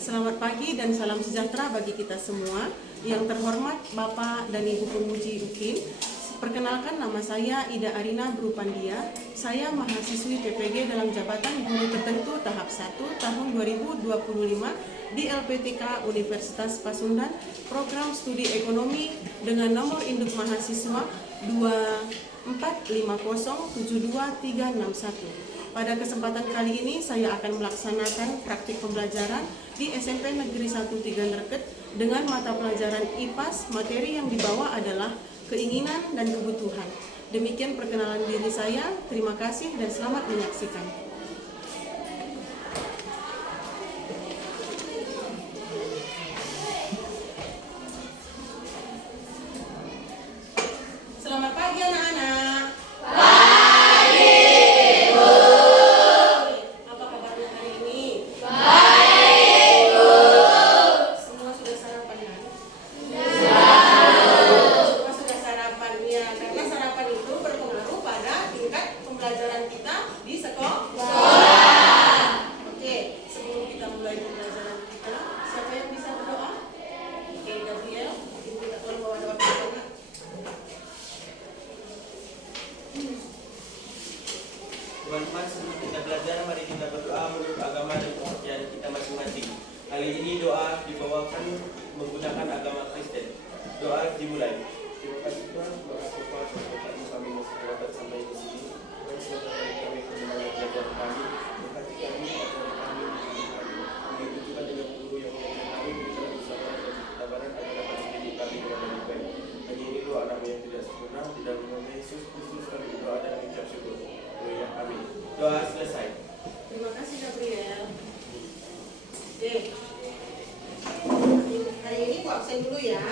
Selamat pagi dan salam sejahtera bagi kita semua. Yang terhormat Bapak dan Ibu Pemuji UKIN, perkenalkan nama saya Ida Arina Brupandia. Saya mahasiswi PPG dalam jabatan guru tertentu tahap 1 tahun 2025 di LPTK Universitas Pasundan, program studi ekonomi dengan nomor induk mahasiswa 245072361. Pada kesempatan kali ini saya akan melaksanakan praktik pembelajaran di SMP Negeri 1 Tiga Nerket dengan mata pelajaran IPAS. Materi yang dibawa adalah keinginan dan kebutuhan. Demikian perkenalan diri saya. Terima kasih dan selamat menyaksikan. Selamat pagi anak-anak. Teman-teman, sebelum kita belajar, mari kita berdoa menurut agama dan kepercayaan kita masing-masing. Kali ini doa dibawakan menggunakan agama Kristen. Doa dimulai. Terima kasih Tuhan, terima kasih Tuhan, berkati kami masih dapat sampai di sini. Dan semoga kami mendengar belajar kami, berkati kami, ajar kami, begitu juga dengan guru yang mengajar kami, berikan kesabaran dan ketabahan agar dapat mendidik kami dengan lebih baik. Hanya ini doa nama yang tidak sempurna, di dalam nama Yesus Kristus kami berdoa dan mengucap syukur. Amin. Doa selesai. Terima kasih Gabriel. Hari ini aku absen dulu ya.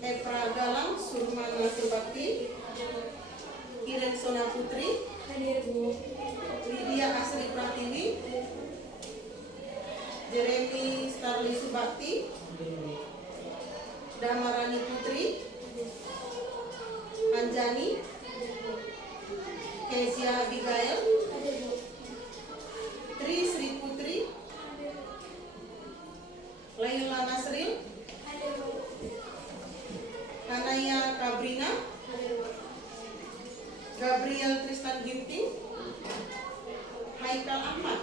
Epra Galang Surmana Surbakti, Kiren Sona Putri, Lydia Asri Pratiwi, Jeremy Starli Subakti, Damarani Putri, Anjani, Kezia Abigail, Tri Sri Putri, Laila Nasril, Kanaya Kabrina, Gabriel Tristan Ginting, Haikal Ahmad,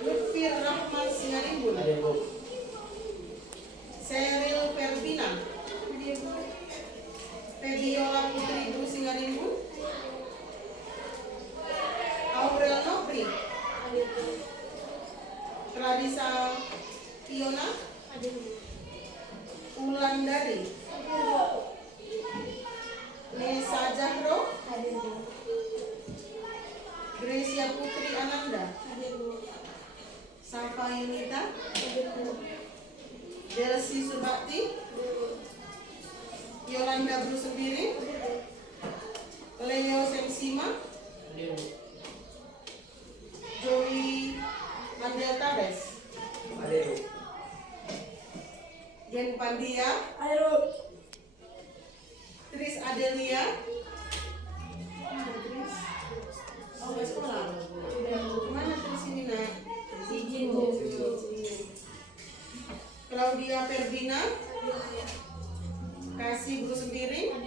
Lutfir Rahman Singarimbun, Seril Ferbina, Febiola Putri Bu Singarimbun, Aurel Nopri, Clarissa Fiona, Ulandari, Nesa Jahro, Gracia Putri Ananda, Safa Yunita, Delsi Subakti, Yolanda Bru sendiri, Leo Semsima, Joey Andel Tares, Gen Pandia, Tris Adelia, oh gak sekolah, kemana Tris ini nak? Claudia Ferbina, Kasih Guru Sembiring,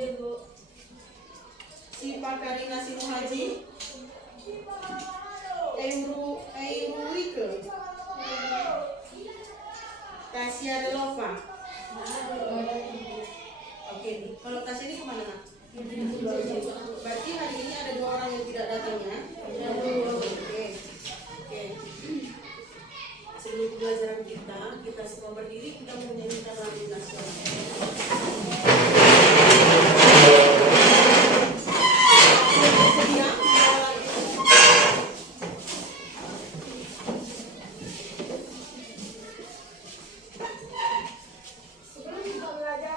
Sipa Karina Simuhaji, Rike, Tasya Delova. Oke, kalau Tasya ini kemana nak? Berarti hari ini ada 2 orang yang tidak datang ya? Oke. Sebelum pembelajaran kita semua berdiri, kita menyanyikan lagu nasional. Sebelum kita belajar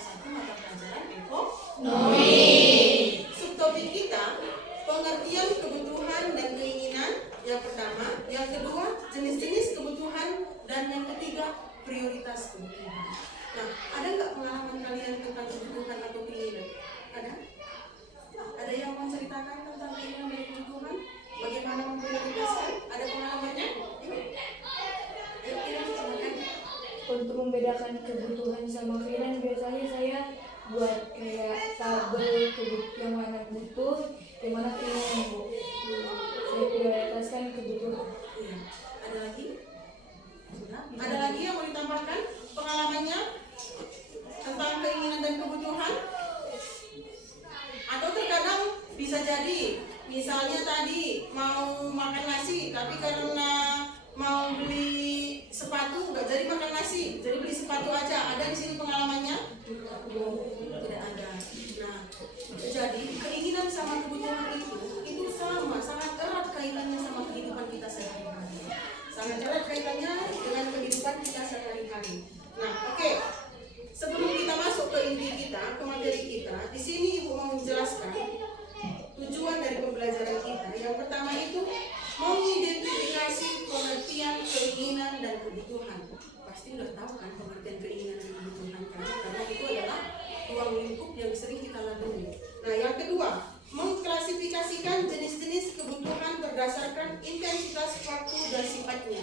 salah satu mata pelajaran ekonomi. Subtopik kita pengertian kebutuhan dan keinginan yang pertama, yang kedua jenis-jenis kebutuhan, dan yang ketiga prioritas kebutuhan. Nah, ada nggak pengalaman kalian tentang kebutuhan atau keinginan? Ada? Ada yang mau ceritakan tentang keinginan dan kebutuhan? Bagaimana memprioritaskan? Ada pengalamannya? Yuk. Ayo, Ira, silakan. Untuk membedakan kebutuhan sama keinginan biasanya saya buat kayak tabel yang mana butuh, yang mana keinginan Bu. Saya prioritaskan kebutuhan. Iya. Ada lagi? Sudah? Ada lagi yang mau ditambahkan pengalamannya tentang keinginan dan kebutuhan? Atau terkadang bisa jadi, misalnya tadi mau makan nasi, tapi karena mau beli sepatu nggak jadi makan nasi, jadi beli sepatu aja. Ada di sini pengalamannya? Tidak ada. Nah, jadi keinginan sama kebutuhan itu sama, sangat erat kaitannya sama kehidupan kita sehari-hari. Sangat erat kaitannya dengan kehidupan kita sehari-hari. Nah, oke. Sebelum kita masuk ke inti kita, ke materi kita, di sini Ibu mau menjelaskan tujuan dari pembelajaran kita. Yang pertama itu mengidentifikasi pengertian keinginan dan kebutuhan. Pasti udah tahu kan pengertian keinginan dan kebutuhan kan? Karena itu adalah ruang lingkup yang sering kita lalui. Nah, yang kedua, mengklasifikasikan jenis-jenis kebutuhan berdasarkan intensitas waktu dan sifatnya.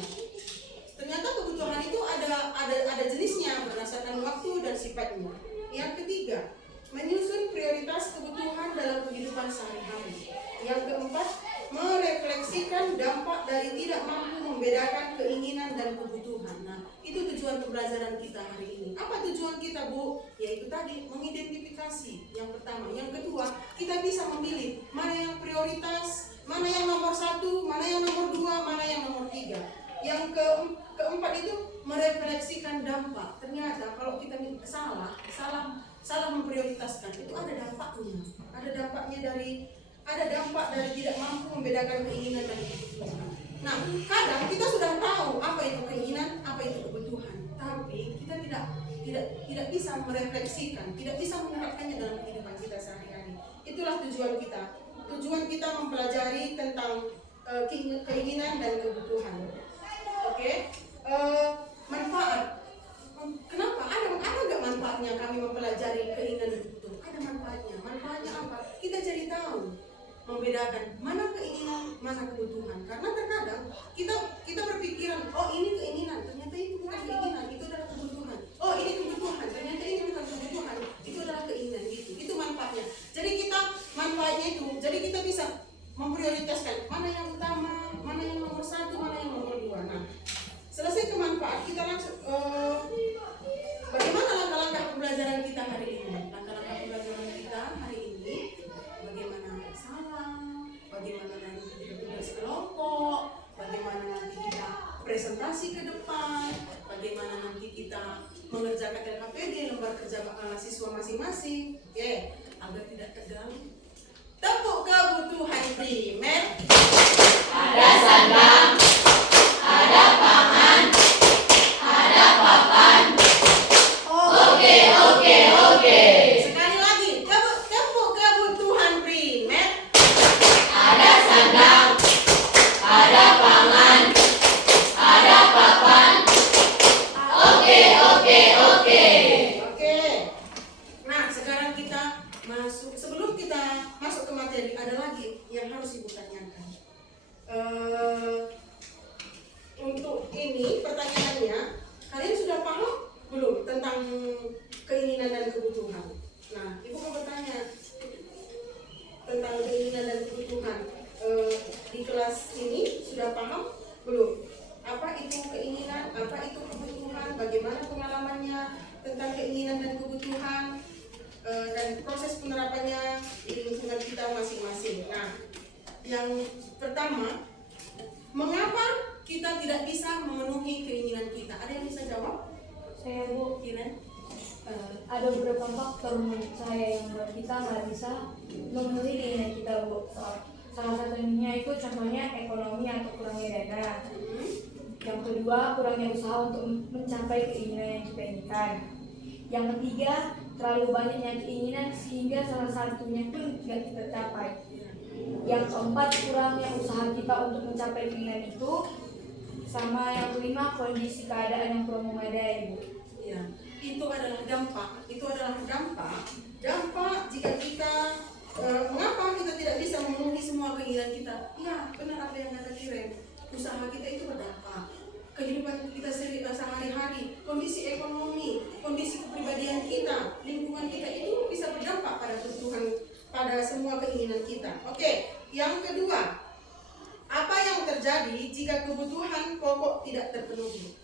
Ternyata kebutuhan itu ada jenisnya berdasarkan waktu dan sifatnya. Yang ketiga, menyusun prioritas kebutuhan dalam kehidupan sehari-hari. Yang keempat, merefleksikan dampak dari tidak mampu membedakan keinginan dan kebutuhan. Nah, itu tujuan pembelajaran kita hari ini. Apa tujuan kita, Bu? Yaitu tadi, mengidentifikasi. Yang pertama. Yang kedua, kita bisa memilih mana yang prioritas, mana yang nomor 1, mana yang nomor 2, mana yang nomor 3. Yang keempat itu merefleksikan dampak. Ternyata kalau kita salah memprioritaskan, itu ada dampaknya. Ada dampak dari tidak mampu membedakan keinginan dan kebutuhan. Nah, kadang kita sudah tahu apa itu keinginan, apa itu kebutuhan, tapi kita tidak bisa merefleksikan, tidak bisa menerapkannya dalam kehidupan kita sehari-hari. Itulah tujuan kita. Tujuan kita mempelajari tentang keinginan dan kebutuhan. Oke. Manfaat. Kenapa? Ada nggak manfaatnya kami mempelajari keinginan dan kebutuhan? Ada manfaatnya. Manfaatnya apa? Kita jadi tahu membedakan mana keinginan, mana kebutuhan. Karena terkadang kita berpikiran, oh ini keinginan, ternyata itu bukan keinginan, itu adalah kebutuhan. Oh ini kebutuhan, ternyata ini bukan kebutuhan, itu adalah keinginan gitu. Itu manfaatnya. Jadi manfaatnya itu, jadi kita bisa memprioritaskan mana yang utama, mana yang nomor 1, mana yang nomor 2. Nah, selesai kemanfaat, kita langsung bagaimana langkah-langkah pembelajaran kita hari ini? Langkah-langkah pembelajaran kita hari ini, bagaimana salam, bagaimana nanti kita tugas kelompok, bagaimana nanti kita presentasi ke depan, bagaimana nanti kita mengerjakan LKPD, lembar kerja siswa masing-masing, agar tidak tegang. Tepuk kebutuhan primer. Ada sandang, ada pangan, ada papan. Oke. Sekali lagi, tepuk kebutuhan primer. Ada sandang, ada pangan, ada papan. Oke. Oke. Nah, sekarang kita sebelum kita masuk ke materi, ada lagi yang harus Ibu tanyakan. Untuk ini pertanyaannya, kalian sudah paham belum tentang keinginan dan kebutuhan? Nah, Ibu mau bertanya tentang keinginan dan kebutuhan. Di kelas ini sudah paham belum? Apa itu keinginan, apa itu kebutuhan, bagaimana pengalamannya tentang keinginan dan kebutuhan, dan proses penerapannya di lingkungan kita masing-masing. Nah, yang pertama, mengapa kita tidak bisa memenuhi keinginan kita? Ada yang bisa jawab? Saya Bu, Kiren? ada beberapa faktor menurut saya yang membuat kita nggak bisa memenuhi keinginan kita Bu. Salah satunya itu contohnya ekonomi atau kurangnya dana. Yang kedua, kurangnya usaha untuk mencapai keinginan yang kita inginkan. Yang ketiga, terlalu banyaknya keinginan sehingga salah satunya pun tidak kita capai. Yang keempat, kurangnya usaha kita untuk mencapai keinginan itu. Sama yang kelima, kondisi keadaan yang kurang memadai, Bu. Ya, itu adalah dampak. Itu adalah dampak. Dampak jika kita mengapa kita tidak bisa memenuhi semua keinginan kita? Ya, benar apa yang kata Kiren. Usaha kita itu berdampak. Kehidupan kita sehari-hari, kondisi ekonomi, kondisi kepribadian kita, lingkungan kita itu bisa berdampak pada kebutuhan, pada semua keinginan kita. Oke, yang kedua, apa yang terjadi jika kebutuhan pokok tidak terpenuhi?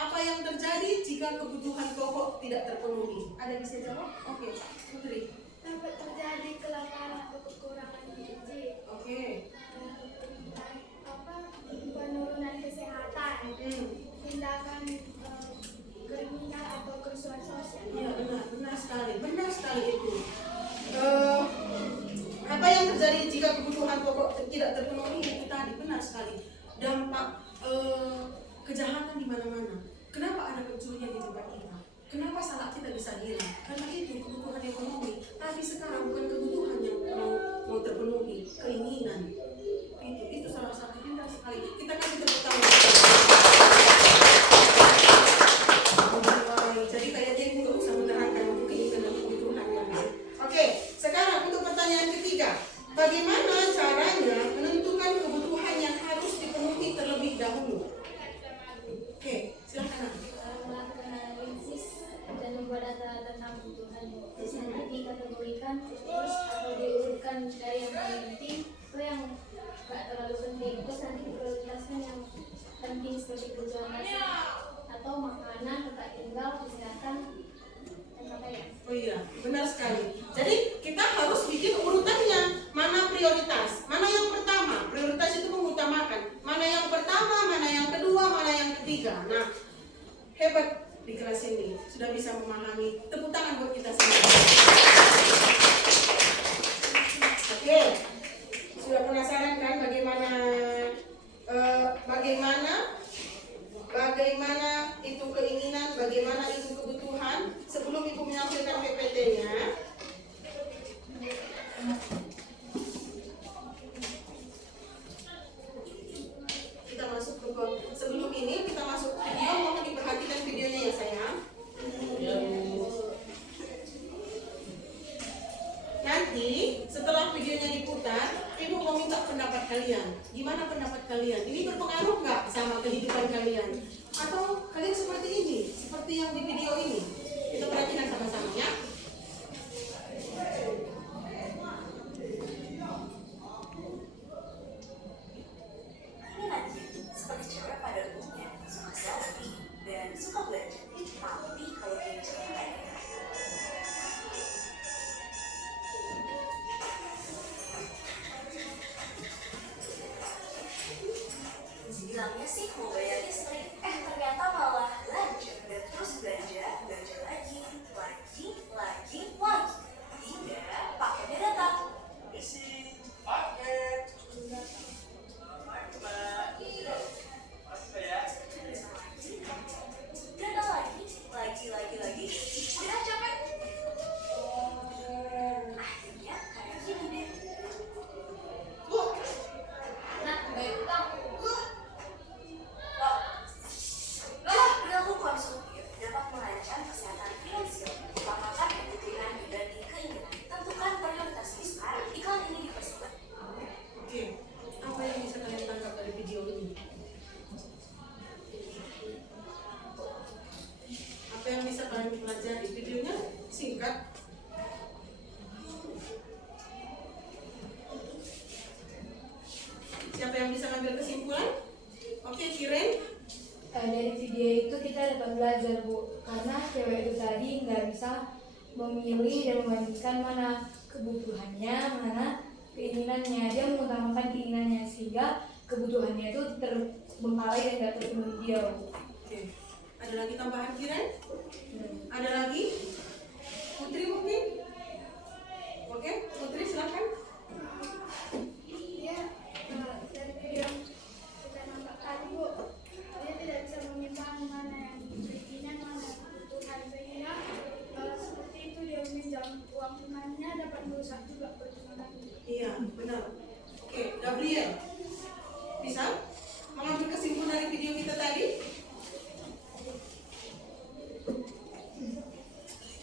Apa yang terjadi jika kebutuhan pokok tidak terpenuhi? Ada bisa jawab? Oke, Putri. Dapat terjadi kelaparan atau kekurangan gizi, Oke. penurunan kesehatan, tindakan kriminal atau kerusuhan sosial. Iya, benar sekali itu. Apa yang terjadi jika kebutuhan pokok tidak terpenuhi? Itu tadi benar sekali. Dampak kejahatan di mana-mana. Kenapa ada pencurian di tempat kita? Kenapa salah kita bisa hilang? Karena itu kebutuhan ekonomi. Tapi sekarang bukan kebutuhan yang mau terpenuhi, keinginan. Itu salah satu pintar sekali. Kita kan tidak tahu. Jadi kayaknya ibu nggak usah menerangkan untuk keinginan dan kebutuhan yang lain. Oke, sekarang untuk pertanyaan ketiga. Bagaimana caranya menentukan kebutuhan yang harus dipenuhi terlebih dahulu? Oke, silakan. Melakukan analisis dan membuat data tentang kebutuhan. Nanti dikategorikan terus atau diurutkan dari yang paling penting ke yang nggak terlalu penting. Terus nanti diprioritaskan yang penting seperti kebutuhan dasar atau makanan, tempat tinggal, kesehatan, dan pakaian. Oh iya, benar sekali. Jadi kita harus bikin urutannya. Mana prioritas? Mana yang pertama? Prioritas itu mengutamakan. Mana yang pertama, mana yang kedua, mana yang ketiga. Nah, hebat di kelas ini. Sudah bisa memahami. Tepuk tangan buat kita semua. Oke. Sudah penasaran kan bagaimana itu keinginan, bagaimana itu kebutuhan? Sebelum Ibu menampilkan PPT-nya, kita masuk ke sebelum ini kita masuk video. Mohon diperhatikan videonya ya sayang. Nanti setelah videonya diputar, Ibu mau minta pendapat kalian. Gimana pendapat kalian? Ini berpengaruh nggak sama kehidupan kalian? Atau kalian seperti ini, seperti yang di video ini? Kita perhatikan sama-sama ya. Ini Najib, seperti cewek pada umumnya, suka selfie dan suka belajar. Tapi kalau dia cewek, bilangnya sih mau bayar listrik, ternyata malah belanja dan terus belanja lagi, hingga paketnya datang. Isi paket. Datang lagi, udah capek. Akhirnya kayak gini deh. Nah, bayar utang. Perilaku konsumtif dapat merancang kesehatan finansial. Utamakan kebutuhan dibanding keinginan. Tentukan prioritas besar. Iklan ini dipersembahkan. Oke, apa yang bisa kalian tangkap dari video ini? Apa yang bisa kalian pelajari? Videonya singkat. Siapa yang bisa ngambil kesimpulan? Oke, Kiren. Dari video itu kita dapat belajar, Bu, karena cewek itu tadi nggak bisa memilih dan membandingkan mana kebutuhannya, mana keinginannya. Dia mengutamakan keinginannya sehingga kebutuhannya itu terbengkalai dan nggak terpenuhi dia, Bu. Oke. Ada lagi tambahan Kiren? Ada lagi? Putri mungkin? Oke, Putri silakan. Dia dari video yang kita nampak tadi, Bu, dia tidak bisa menimbang mana yang keinginan, mana yang kebutuhan, sehingga seperti itu dia Gabriel. Bisa mengambil kesimpulan dari video kita tadi?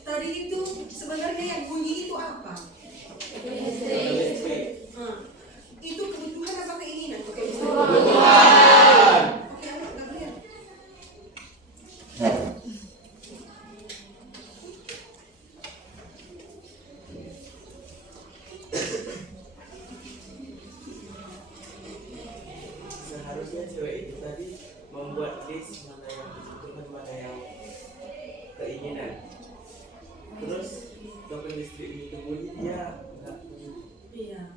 Tadi itu sebenarnya yang bunyi itu apa? Itu kebutuhan apa keinginan? Kebutuhan. Oke, ayo Gabriel. Seharusnya cewek itu tadi membuat list mana yang kebutuhan, mana yang keinginan. Terus token listrik itu bunyi, dia nggak bunyi. Iya.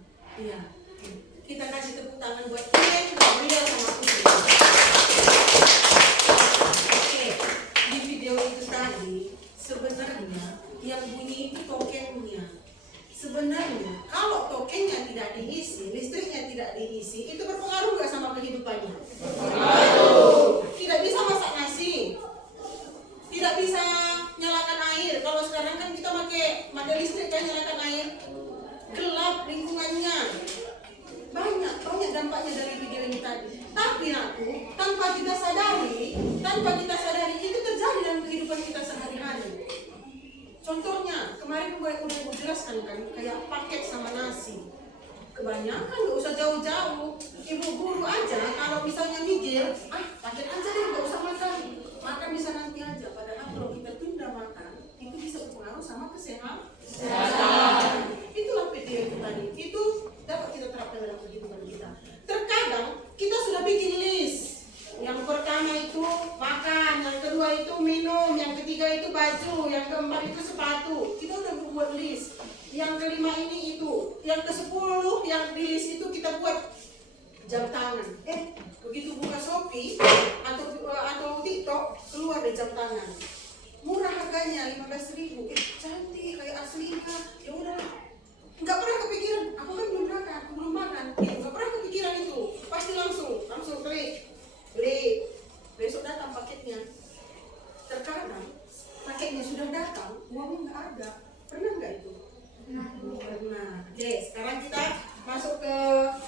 Kita kasih tepuk tangan buat kalian, Gabriel sama Putri. Oke, di video itu tadi sebenarnya yang bunyi itu tokennya. Sebenarnya kalau tokennya tidak diisi, listriknya tidak diisi, itu berpengaruh nggak sama kehidupannya? Berpengaruh. Tidak bisa masak nasi, tidak bisa nyalakan air. Kalau sekarang kan kita pakai mata listrik kan nyalakan air, gelap lingkungannya. Banyak dampaknya dari video ini tadi. Tapi aku tanpa kita sadari itu terjadi dalam kehidupan kita sehari-hari. Contohnya kemarin gue udah jelaskan kan, kayak paket sama nasi. Kebanyakan nggak usah jauh-jauh. Ibu guru aja kalau misalnya mikir, paket aja deh, nggak usah makan bisa nanti aja. Padahal kalau kita tunda makan, itu bisa berpengaruh sama kesehatan. Itulah video itu tadi. Itu dapat kita terapkan dalam kehidupan kita. Terkadang kita sudah bikin list. Yang pertama itu makan, yang kedua itu minum, yang ketiga itu baju, yang keempat itu sepatu. Kita udah buat list. Yang kelima ini itu, yang ke-10 yang di list itu kita buat jam tangan. Begitu buka Shopee atau TikTok, keluar deh jam tangan. Murah harganya 15.000. Cantik kayak aslinya. Ya udah. Enggak pernah kepikiran, aku kan belum makan. Enggak pernah kepikiran itu. Pasti langsung klik. Beli. Besok datang paketnya. Terkadang paketnya sudah datang, uangnya nggak ada. Pernah nggak itu? Pernah. Oke, sekarang kita masuk ke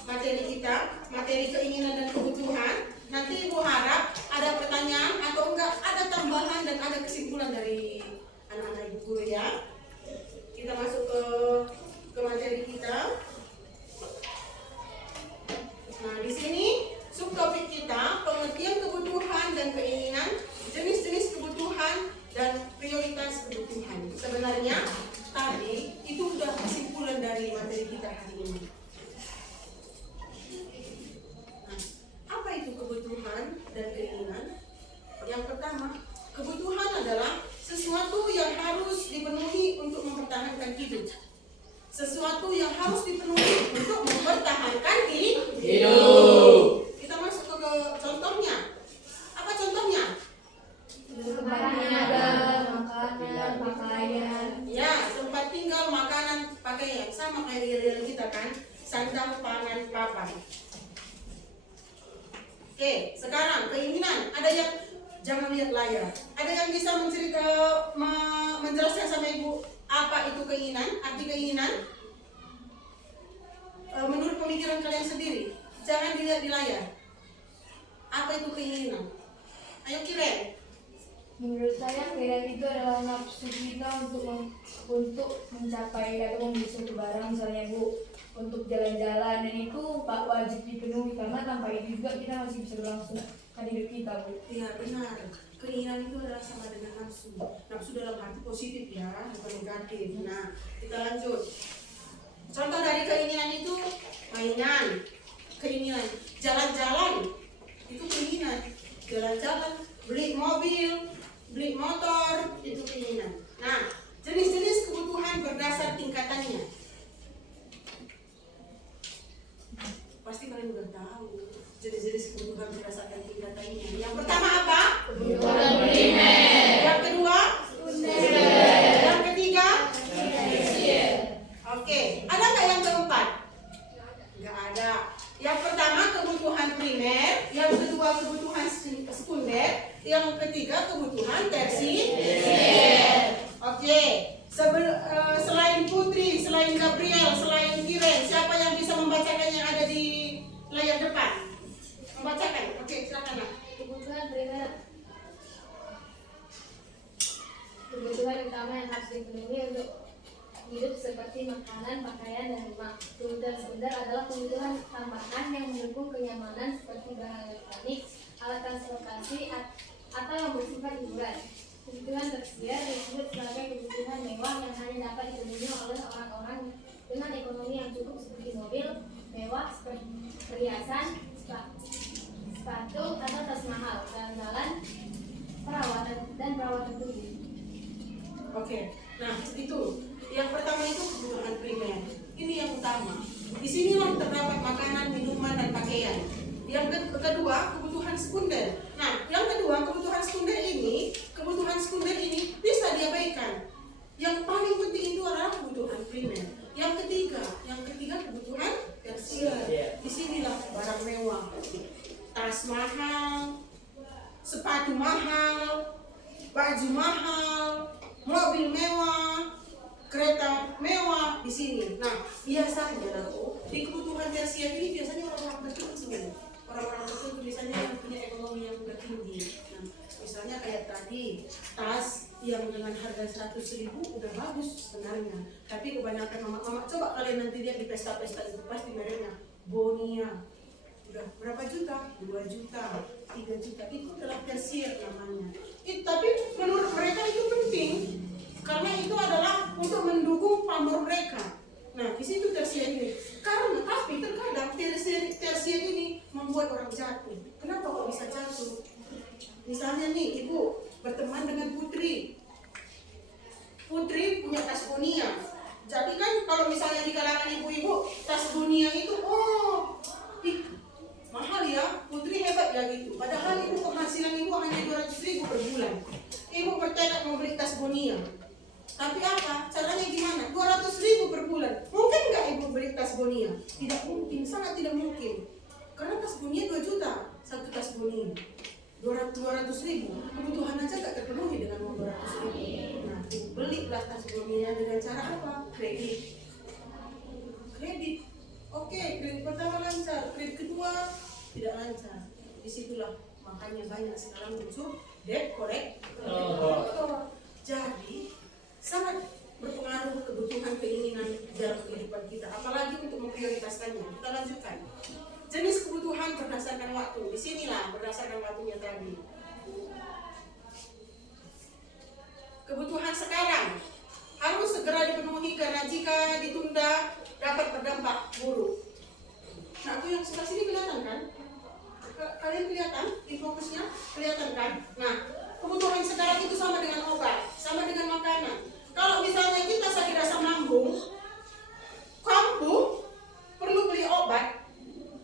materi kita, materi keinginan dan kebutuhan. Nanti Ibu harap ada pertanyaan atau enggak ada tambahan dan ada kesimpulan dari anak-anak Ibu guru ya. Kita masuk ke materi kita. Nah, di sini subtopik kita pengertian kebutuhan dan keinginan, jenis-jenis kebutuhan dan prioritas kebutuhan. Sebenarnya tadi itu sudah kesimpulan dari materi kita hari ini. Nah, apa itu kebutuhan dan keinginan? Yang pertama, kebutuhan adalah sesuatu yang harus dipenuhi untuk mempertahankan hidup. Sesuatu yang harus dipenuhi untuk mempertahankan hidup. Kita masuk ke contohnya. Apa contohnya? Tempat tinggal, makanan, pakaian. Ya, tempat tinggal, makanan, pakaian. Sama kayak real kita kan, sandang, pangan, papan. Oke, sekarang keinginan. Ada yang jangan lihat layar. Ada yang bisa menjelaskan sama Ibu apa itu keinginan, arti keinginan? Menurut pemikiran kalian sendiri, jangan dilihat di layar. Apa itu keinginan? Ayo Kiren. Menurut saya keinginan itu adalah nafsu kita untuk mencapai atau membeli suatu barang, misalnya Bu, untuk jalan-jalan, dan itu wajib dipenuhi karena tanpa itu juga kita masih bisa berlangsungkan hidup kita, Bu. Iya benar. Keinginan itu adalah sama dengan nafsu. Nafsu dalam arti positif ya, bukan negatif. Nah, kita lanjut. Contoh dari keinginan itu mainan, keinginan jalan-jalan, itu keinginan. Jalan-jalan, beli mobil, beli motor, itu keinginan. Nah, jenis-jenis kebutuhan berdasar tingkatannya. Pasti kalian udah tahu jenis-jenis kebutuhan berdasarkan tingkatannya. Yang pertama apa? Kebutuhan primer. Yang kedua? Sekunder. Yang ketiga? Tersier. Oke, ada nggak yang keempat? Nggak ada. Yang pertama kebutuhan primer, yang kedua kebutuhan sekunder, yang ketiga kebutuhan tersier. Oke, selain Putri, selain Gabriel, selain Kiren, siapa yang bisa membacakan yang ada di layar depan. Membacakan. Oke, silakan Nak. Kebutuhan primer. Kebutuhan utama yang harus dipenuhi untuk hidup seperti makanan, pakaian, dan rumah. Kebutuhan sekunder adalah kebutuhan tambahan yang mendukung kenyamanan seperti bahan elektronik, alat transportasi, atau yang bersifat hiburan. Kebutuhan tersier disebut sebagai kebutuhan mewah yang hanya dapat dipenuhi oleh orang-orang dengan ekonomi yang cukup seperti mobil mewah, perhiasan, sepatu atau tas mahal, jalan-jalan, perawatan tubuh. Oke, nah itu yang pertama itu kebutuhan primer. Ini yang utama. Di sinilah terdapat makanan, minuman, dan pakaian. Yang kedua kebutuhan sekunder. Nah, yang kedua kebutuhan sekunder ini bisa diabaikan. Yang paling penting itu adalah kebutuhan primer. Yang ketiga kebutuhan tersier. Di sinilah barang mewah, tas mahal, sepatu mahal, baju mahal, mobil mewah, kereta mewah di sini. Nah, biasanya di kebutuhan tersier ini biasanya orang-orang tertentu. Orang-orang tertentu biasanya yang punya ekonomi yang sudah tinggi. Nah, misalnya kayak tadi, tas yang dengan harga 100.000 udah bagus sebenarnya. Tapi kebanyakan mama-mama, coba kalian nanti lihat di pesta-pesta itu pasti mereknya Bonia. Udah berapa juta? 2 juta, 3 juta. Itu adalah tersier namanya. Tapi menurut mereka itu penting karena itu adalah untuk mendukung pamor mereka. Nah, di situ tersier ini. Tapi terkadang tersier ini membuat orang jatuh. Kenapa kok bisa jatuh? Misalnya nih, ibu berteman dengan Putri. Putri punya tas Bonia. Jadi kan kalau misalnya di kalangan ibu-ibu, tas Bonia itu mahal ya, Putri hebat ya gitu. Padahal ibu penghasilan ibu hanya 200.000 per bulan. Ibu bertekad mau beli tas Bonia. Tapi apa? Caranya gimana? 200.000 per bulan. Mungkin nggak ibu beli tas Bonia? Tidak mungkin, sangat tidak mungkin. Karena tas Bonia 2 juta, satu tas Bonia. 200.000, kebutuhan aja nggak terpenuhi dengan uang 200.000. Nah, ibu belilah tas Bonia dengan cara apa? Kredit. Oke, kredit pertama lancar, kredit kedua tidak lancar. Disitulah makanya banyak sekarang muncul debt collector. Jadi sangat berpengaruh kebutuhan keinginan dalam kehidupan kita, apalagi untuk memprioritaskannya. Kita lanjutkan. Jenis kebutuhan berdasarkan waktu. Di sinilah berdasarkan waktunya tadi. Kebutuhan sekarang harus segera dipenuhi karena jika ditunda dapat berdampak buruk. Nah, itu yang sebelah sini kelihatan kan? Kalian kelihatan? Di fokusnya kelihatan kan? Nah, kebutuhan sekarang itu sama dengan obat, sama dengan makanan. Kalau misalnya kita sakit asam lambung, kamu perlu beli obat,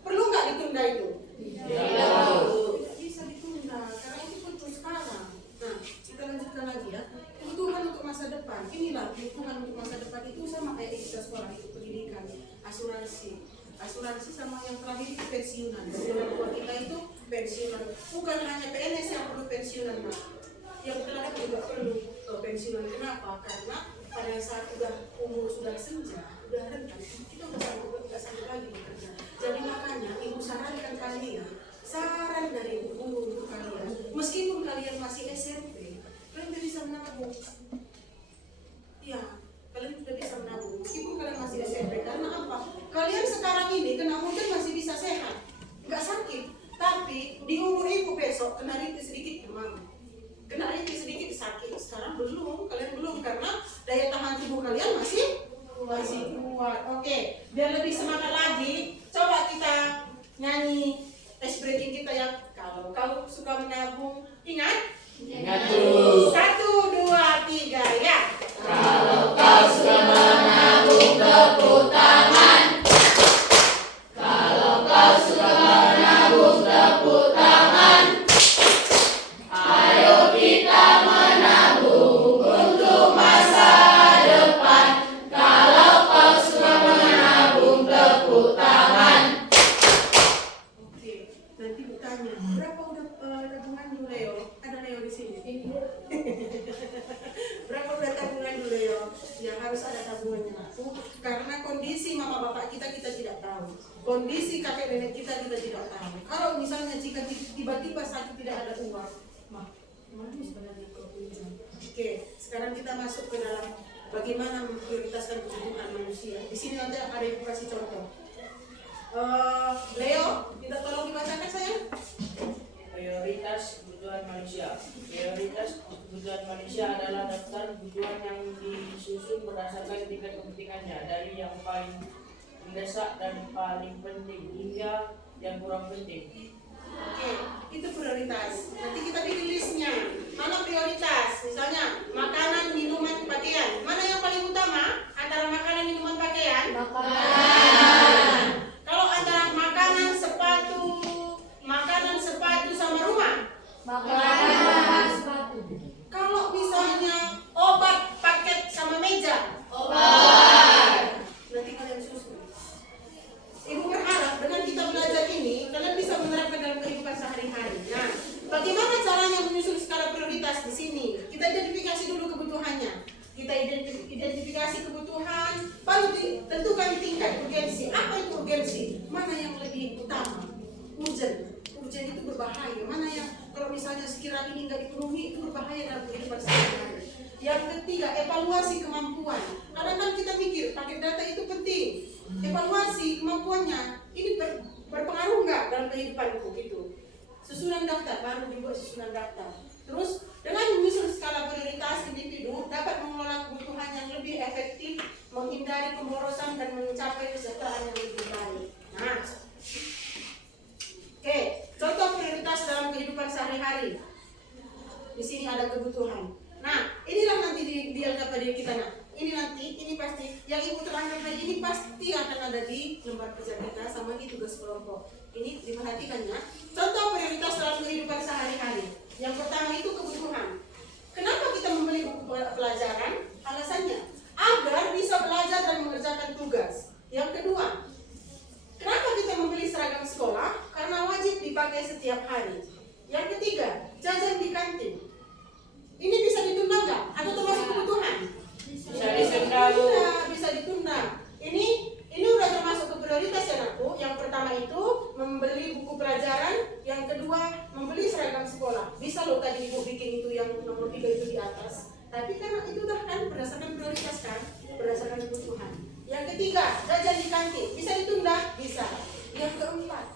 perlu nggak ditunda itu? Tidak bisa ditunda, karena itu butuh sekarang. Nah, kita lanjutkan lagi ya. Kebutuhan untuk masa depan. Inilah kebutuhan untuk masa depan itu sama kayak kita sekolah itu pendidikan, asuransi sama yang terakhir itu pensiunan. Jadi orang tua kita itu pensiunan. Bukan hanya PNS yang perlu pensiunan, Mak. Yang terakhir juga perlu pensiunan. Kenapa? Karena pada saat umur sudah senja, udah rentan, kita nggak sanggup lagi bekerja. Jadi makanya ibu sarankan kalian, saran dari ibu untuk kalian, meskipun kalian masih SMP, kalian sudah bisa menabung. Iya, kalian sudah bisa menabung meskipun kalian masih SMP. Karena apa? Kalian sekarang ini kena hujan masih bisa sehat, nggak sakit. Tapi di umur ibu besok kena rintik sedikit demam, kena rintik sedikit sakit. Sekarang belum, kalian belum, karena daya tahan tubuh kalian masih kuat. Oke, biar lebih semangat lagi, coba kita nyanyi ice breaking kita yang kalau kau suka menabung, ingat? Ingat dulu. 1, 2, 3 ya. Kalau kau suka menabung tepuk tangan. Kalau kau suka menabung tepuk tangan. Ayo kita menabung untuk masa depan. Kalau kau suka menabung tepuk tangan. Oke, nanti bertanya, berapa udah tabungan dulu Leo? Ada Leo di sini. Berapa udah tabungan dulu Leo? Ya harus ada ada hubungannya aku, karena kondisi mama bapak kita tidak tahu, kondisi kakek nenek kita tidak tahu. Kalau misalnya jika tiba-tiba satu tidak ada uang, mana sebenarnya kau pinjam? Oke, sekarang kita masuk ke dalam bagaimana memprioritaskan kebutuhan manusia. Di sini nanti ada yang kasih contoh. Leo, minta tolong dibacakan saya. Prioritas kebutuhan manusia. Prioritas kebutuhan manusia adalah daftar kebutuhan yang disusun berdasarkan tingkat kepentingannya, dari yang paling mendesak dan paling penting hingga yang kurang penting. Oke, itu prioritas. Nanti kita bikin listnya. Mana prioritas? Misalnya makanan, minuman, pakaian. Mana yang paling utama antara makanan, minuman, pakaian? Makanan. Kalau antara makanan, sepatu sama rumah. Makanan. Sepatu. Kalau misalnya obat, paket sama meja. Obat. Nanti kalian susun. Ibu berharap dengan kita belajar ini, kalian bisa menerapkan dalam kehidupan sehari-hari. Nah, bagaimana caranya menyusun skala prioritas di sini? Kita identifikasi dulu kebutuhannya. Kita identifikasi kebutuhan, baru tentukan tingkat urgensi. Apa itu urgensi? Mana yang lebih utama? Urgent. Urgent itu berbahaya. Mana yang kalau misalnya sekiranya ini nggak dipenuhi, itu berbahaya dalam kehidupan sehari-hari. Yang ketiga, evaluasi kemampuan. Kadang kan kita mikir paket data itu penting. Evaluasi kemampuannya ini berpengaruh nggak dalam kehidupanku gitu. Susunan daftar, baru dibuat susunan daftar. Terus dengan menyusun skala prioritas, individu dapat mengelola kebutuhan yang lebih efektif, menghindari pemborosan dan mencapai kesejahteraan yang lebih baik. Nah, oke, contoh prioritas dalam kehidupan sehari-hari. Di sini ada kebutuhan. Nah, inilah nanti di LKPD kita. Nah, ini nanti, ini pasti, yang ibu terangkan tadi ini pasti akan ada di lembar kerja kita sama di tugas kelompok. Ini diperhatikan ya. Contoh prioritas dalam kehidupan sehari-hari. Yang pertama itu kebutuhan. Kenapa kita membeli buku pelajaran? Alasannya agar bisa belajar dan mengerjakan tugas. Yang kedua, kenapa kita membeli seragam sekolah? Karena wajib dipakai setiap hari. Yang ketiga, jajan di kantin. Ini bisa ditunda nggak? Atau termasuk kebutuhan? Bisa ditunda, Bu. Bisa ditunda. Ini udah termasuk ke prioritas ya, Nakku. Yang pertama itu membeli buku pelajaran, yang kedua membeli seragam sekolah. Bisa loh tadi ibu bikin itu yang nomor 3 itu di atas. Tapi karena itu udah kan berdasarkan prioritas kan, berdasarkan kebutuhan. Yang ketiga, jajan di kantin. Bisa ditunda? Bisa. Yang keempat,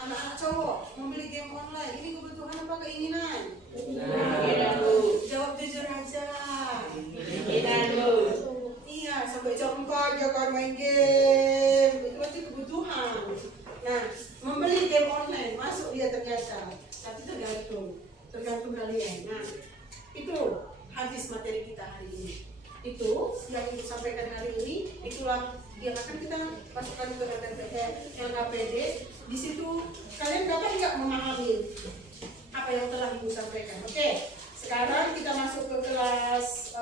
anak-anak cowok membeli game online. Ini kebutuhan apa keinginan? Keinginan, Bu. Jawab jujur aja. Keinginan, Bu. Iya, sampai jam 4 dia kan main game. Itu berarti kebutuhan. Nah, membeli game online masuk dia ternyata. Tapi tergantung kalian. Nah, itu habis materi kita hari ini. Itu yang ibu sampaikan hari ini. Itulah yang akan kita masukkan ke LKPD. Di situ kalian dapat nggak memahami apa yang telah ibu sampaikan? Oke, sekarang kita masuk ke kelas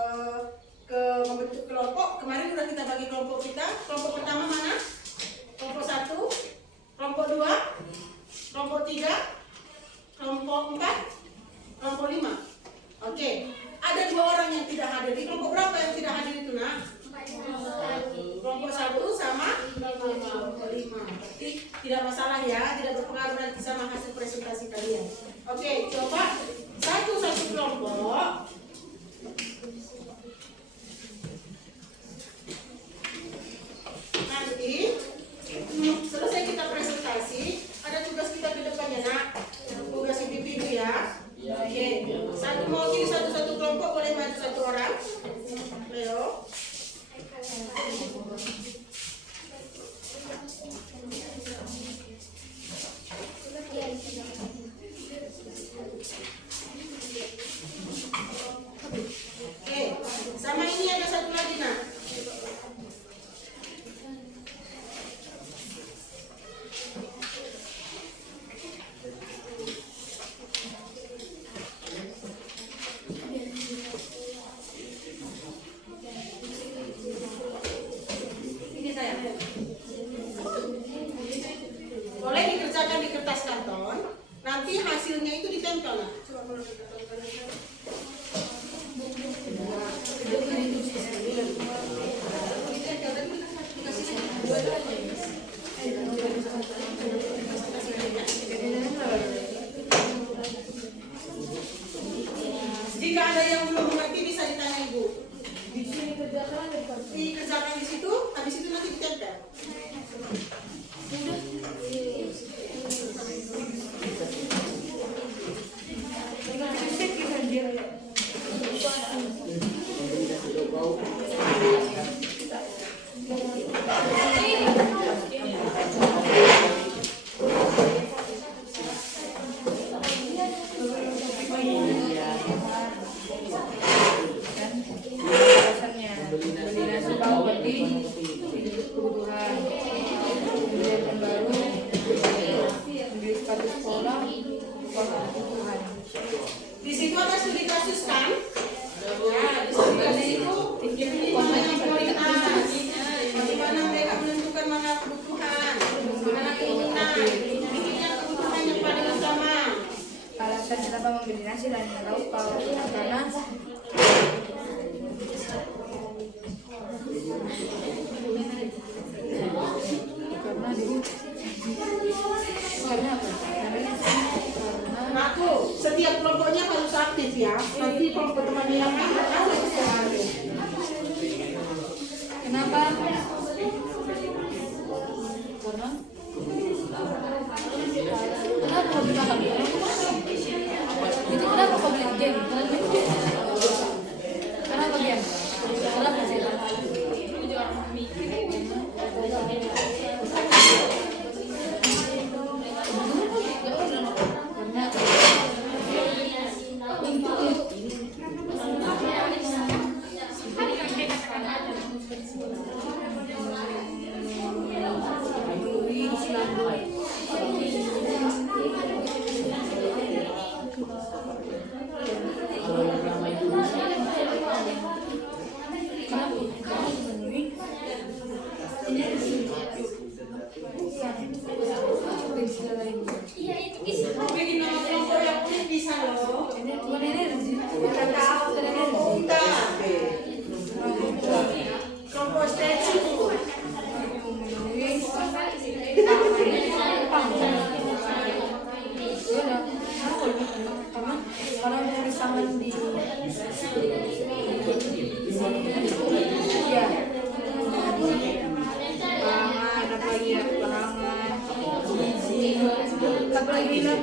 ke membentuk kelompok. Kemarin udah kita bagi kelompok kita. Kelompok pertama mana? Kelompok 1, kelompok 2, kelompok 3, kelompok 4, kelompok 5. Oke, ada 2 orang yang tidak hadir. Di kelompok berapa yang tidak hadir itu, nak? Kelompok 1 sama kelompok 5. Berarti tidak masalah ya, tidak berpengaruh nanti sama hasil presentasi kalian. Oke, coba satu-satu kelompok. Nanti selesai kita presentasi, ada tugas kita di depannya, nak. Tugas individu ya. Oke, satu mewakili satu-satu kelompok, boleh maju 1 orang. Leo. Oke, sama ini ada 1 lagi, nak. Ini saya. Boleh dikerjakan di kertas karton. Nanti hasilnya itu ditempel, nah. Coba kalau ditempel. Karena apa? Karena Aku setiap kelompoknya harus aktif ya. Nanti kelompok teman yang lain nggak tahu itu selalu. kenapa? Karena kenapa kau bilang kan? Itu kenapa kau bilang game? Kenapa game? Kenapa sih? Bikin nama kelompok yang unik bisa loh. Bukan energi, bukan Kelompok stretching. Karena dari tangan di ya tangan apa lagi ya tangan apa lagi lah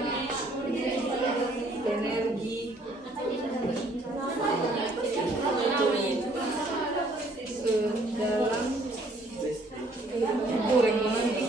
energi dalam goreng nanti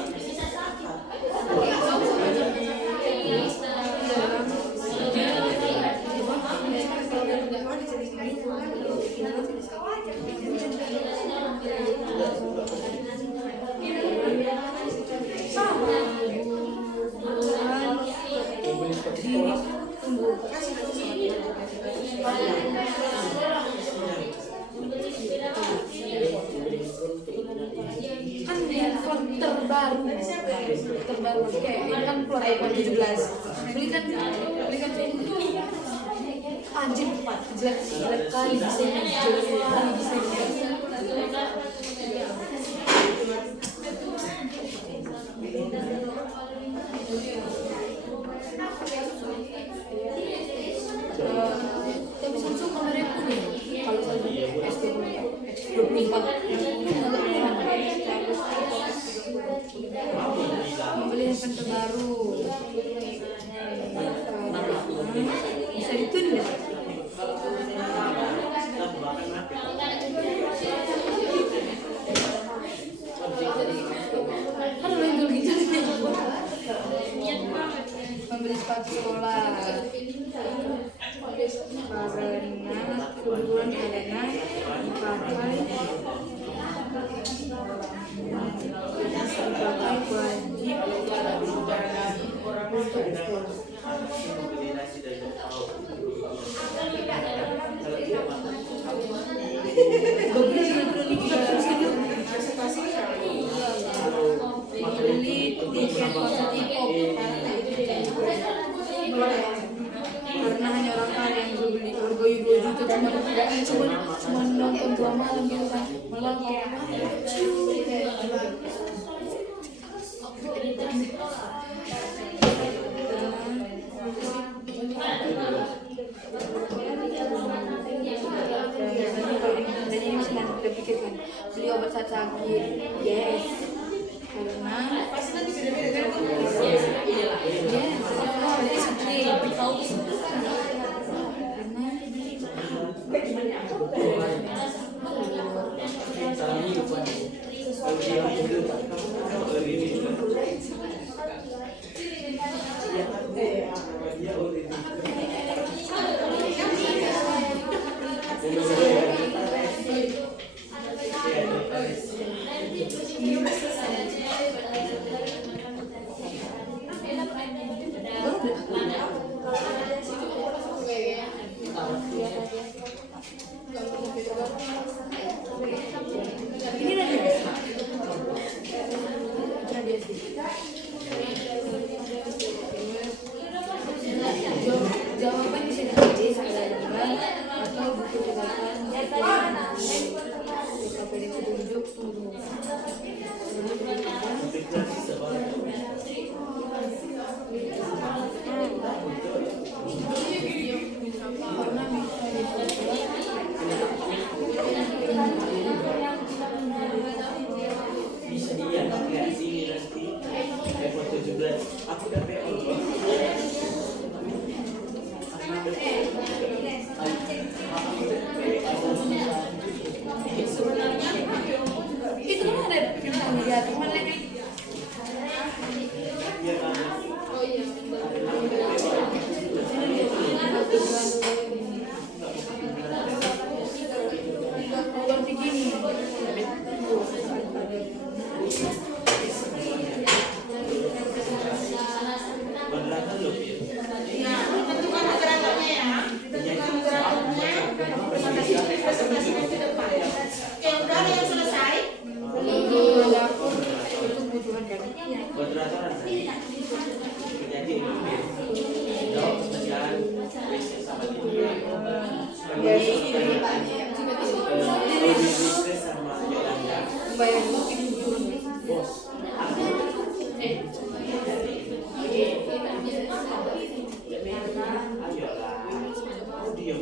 kan handphone terbaru kayak ini kan keluar iPhone 17 belikan anjing jelek kali desainnya jelek kali desainnya tapi Samsung kameranya punya kalau Samsung S24 membeli handphone terbaru bisa ditunda kan lo gitu membeli sepatu sekolah karena kebetulan karena dipakai wajib untuk sekolah. Beli tiket konser K-pop karena hanya orang kaya yang bisa beli harganya 2 juta cuma nonton 2 malam gitu kan malam jadi masih nanti pikir kan beli obat saat sakit yes karena ini Beneran lu ya. Nah, tentukan gerakannya ya. Tentukan gerakannya. Presentasinya ke depan. Oke, udah ada yang selesai? Moderator penyanyi lu ya. Jawab pertanyaan bisnis sama dia. Bisnis sama Yolanda. Bos. Ayolah. Oh, diam.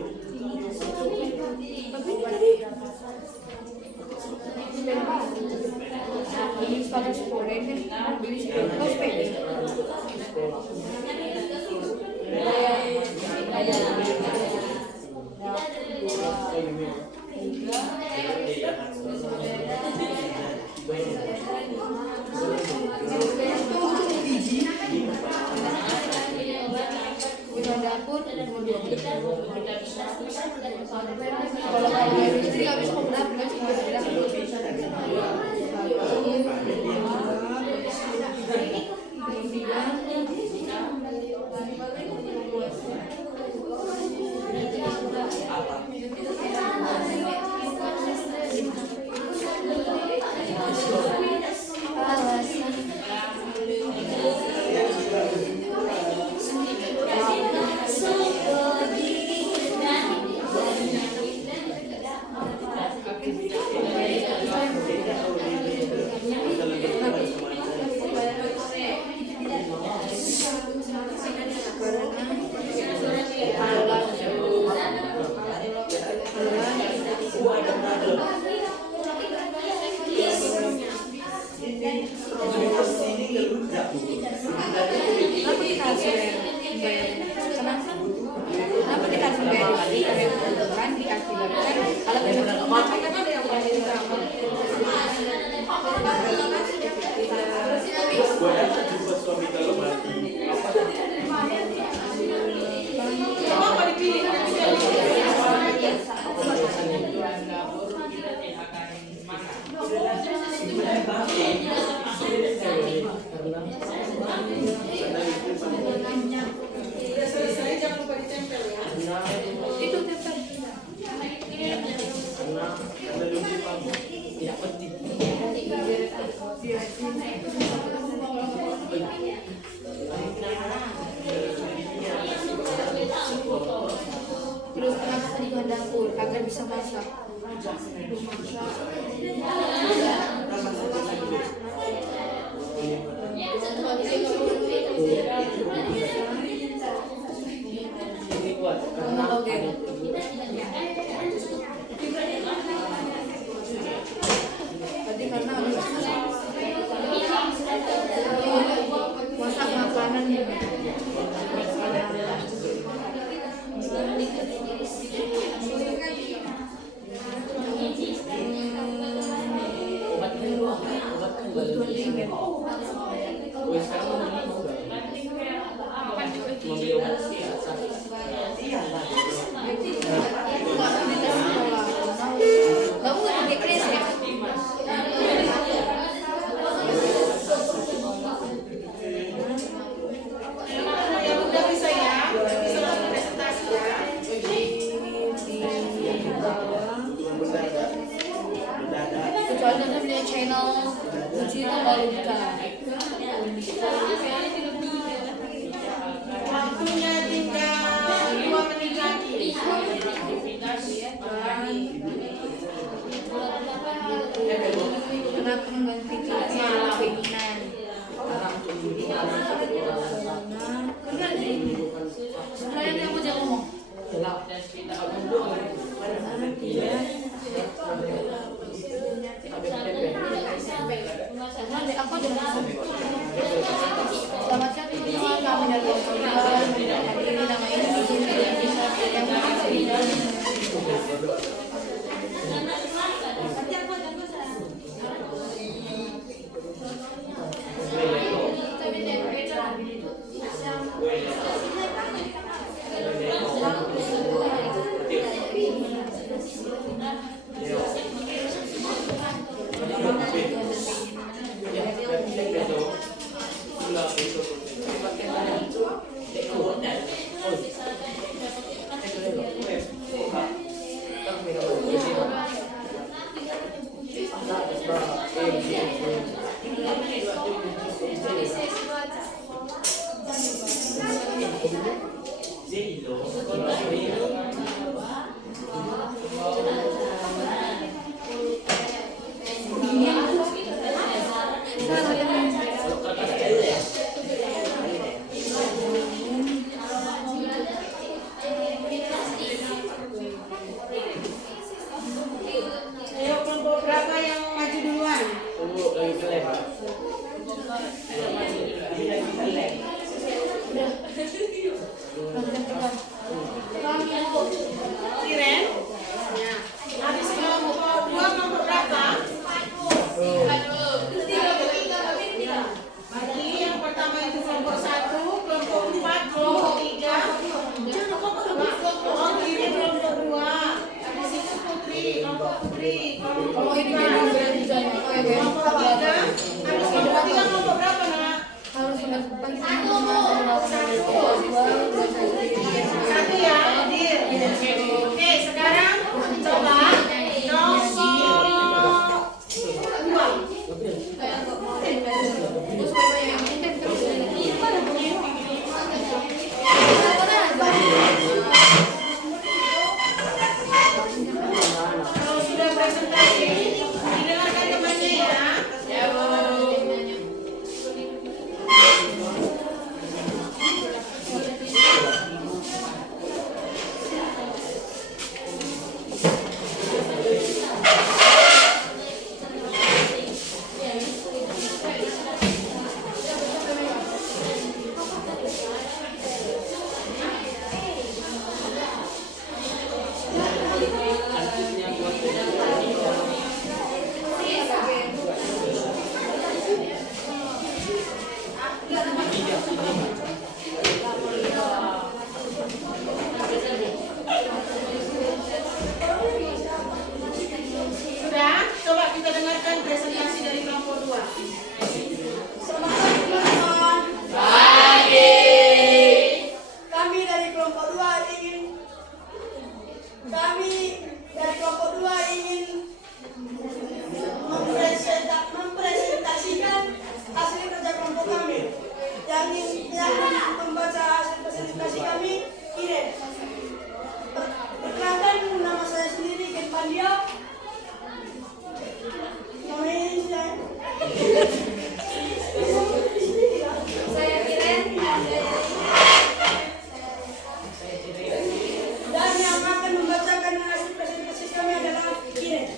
Udah selesai, jangan lupa ditempel ya. Itu tempel. Tidak penting. Terus kenapa di dapur agar bisa masak? Tadi karena masak makanan Yang udah bisa ya, bisa langsung presentasi ya. kecuali nanti punya channel Uji Maluka. Waktunya tinggal 2 menit lagi. Kenapa menggantikan keinginan? Kalian yang mau jangan ngomong. Aku selamat siang teman-teman, kami dari hari ini nama ini yang Ayo kelompok berapa yang maju duluan? Kiren? Ya. Habis kelompok 2 kelompok berapa? Bagi yang pertama itu kelompok 1, kelompok 4, kelompok 3. Oh, Kiren kelompok 2. Habis itu Putri, kelompok Putri, kelompok 5. Kelompok 3. Habis kelompok 3 kelompok berapa, Nak? Satu ya, Dir. Oke, sekarang coba nomor 2. Kalau sudah presentasi, didengarkan temannya ya. Sudah? Coba kita dengarkan presentasi dari kelompok 2. Kami dari kelompok 2 ingin mempresentasikan hasil kerja kelompok kami. Yang membaca hasil presentasi kami, Kiren. Perkenalkan, nama saya sendiri Ken Pandia. Saya Kiren. Dan yang akan membacakan hasil presentasi kami adalah Kiren.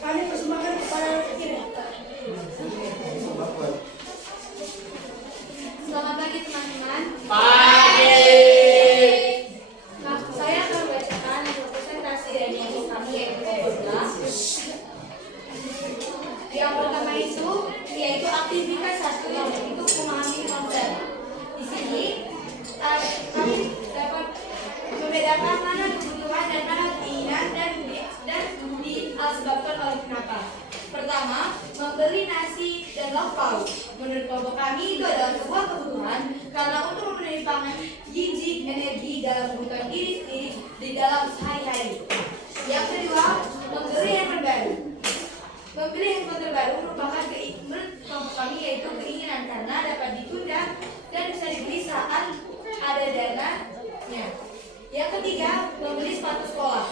Kami persembahkan kepada Kiren. Selamat pagi teman-teman. Nah, saya akan membacakan presentasi dari kelompok kami yaitu kelompok 2. Yang pertama itu yaitu aktivitas 1 yaitu memahami konsep. Di sini kami dapat membedakan mana kebutuhan dan mana keinginan dan disebabkan oleh kenapa. Pertama, membeli nasi dan lauk pauk. Menurut kelompok kami itu adalah sebuah kebutuhan karena untuk memenuhi pangan, gizi, energi dalam kebutuhan diri sendiri di dalam sehari-hari. Yang kedua, membeli handphone baru. Membeli handphone terbaru merupakan menurut kelompok kami yaitu keinginan karena dapat ditunda dan bisa dibeli saat ada dananya. Yang ketiga, membeli sepatu sekolah.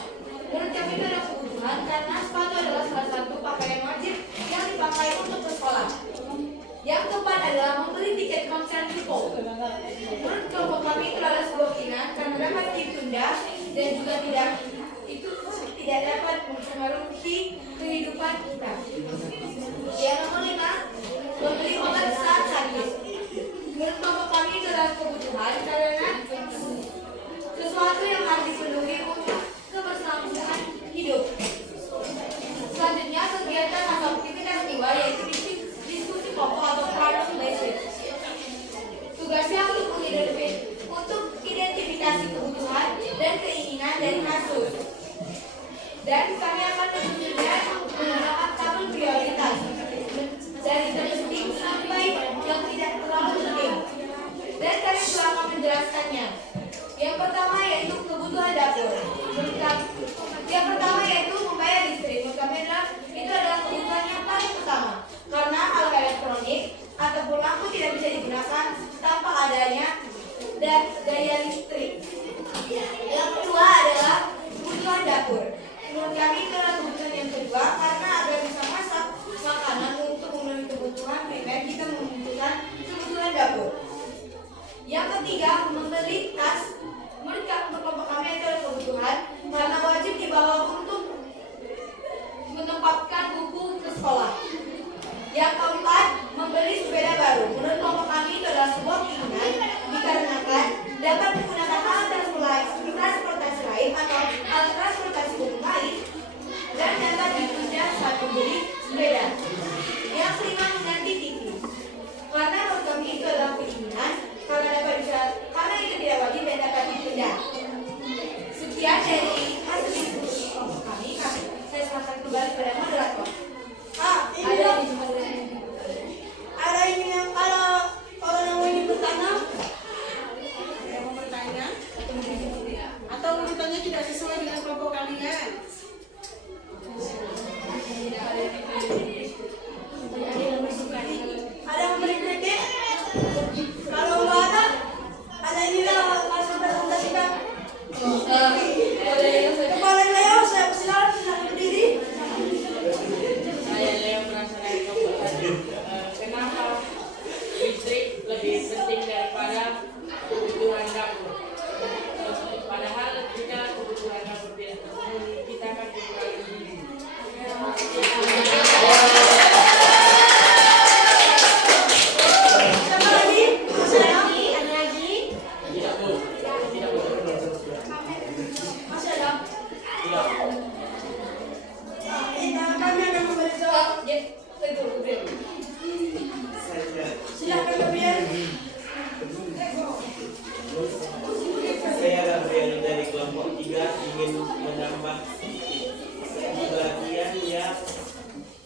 Menurut kami itu adalah kebutuhan karena sepatu adalah salah satu pakaian wajib yang dipakai untuk ke sekolah. Yang keempat adalah membeli tiket konser K-pop. Menurut kelompok kami itu adalah sebuah keinginan karena dapat ditunda dan juga tidak dapat mempengaruhi kehidupan kita. Yang nomor 5, membeli obat saat sakit. Menurut kelompok kami itu adalah kebutuhan karena sesuatu yang harus dipenuhi untuk keberlangsungan hidup. Selanjutnya, kegiatan atau aktivitas 2 yaitu diskusi kelompok atau participation. Tugasnya untuk identifikasi kebutuhan dan keinginan dari kasus. daya listrik. Yang kedua adalah kebutuhan dapur. Menurut kami itu adalah kebutuhan yang kedua karena agar bisa masak makanan untuk memenuhi kebutuhan primer kita membutuhkan kebutuhan dapur. Yang ketiga, membeli tas. Menurut kelompok kami itu adalah kebutuhan karena wajib dibawa untuk menempatkan buku ke sekolah. Yang keempat, membeli sepeda baru. Menurut kelompok kami itu adalah sebuah keinginan dikarenakan dapat menggunakan alat transportasi lain atau alat transportasi umum lain dan dapat ditunda saat membeli sepeda. Yang kelima, mengganti TV. Karena menurut kami itu adalah keinginan karena itu tidak wajib dan dapat ditunda. Sekian dari hasil diskusi kelompok kami. Saya serahkan kembali kepada moderator. Ada orang yang ingin bertanya? Yang mau bertanya? Atau urutannya tidak sesuai dengan kelompok kalian? Ada yang memberi kritik? Kalau nggak ada inilah langsung presentasikan. Kepala Leo, saya silakan berdiri. Saya Leo merasa naik kenapa listrik lebih penting daripada kebutuhan dapur? Padahal jika kebutuhan dapur tidak terpenuhi, kita akan kekurangan gizi. Kami akan memberi jawab. Silakan Gabriel. Saya Gabriel dari kelompok 3 ingin menambah bagian ya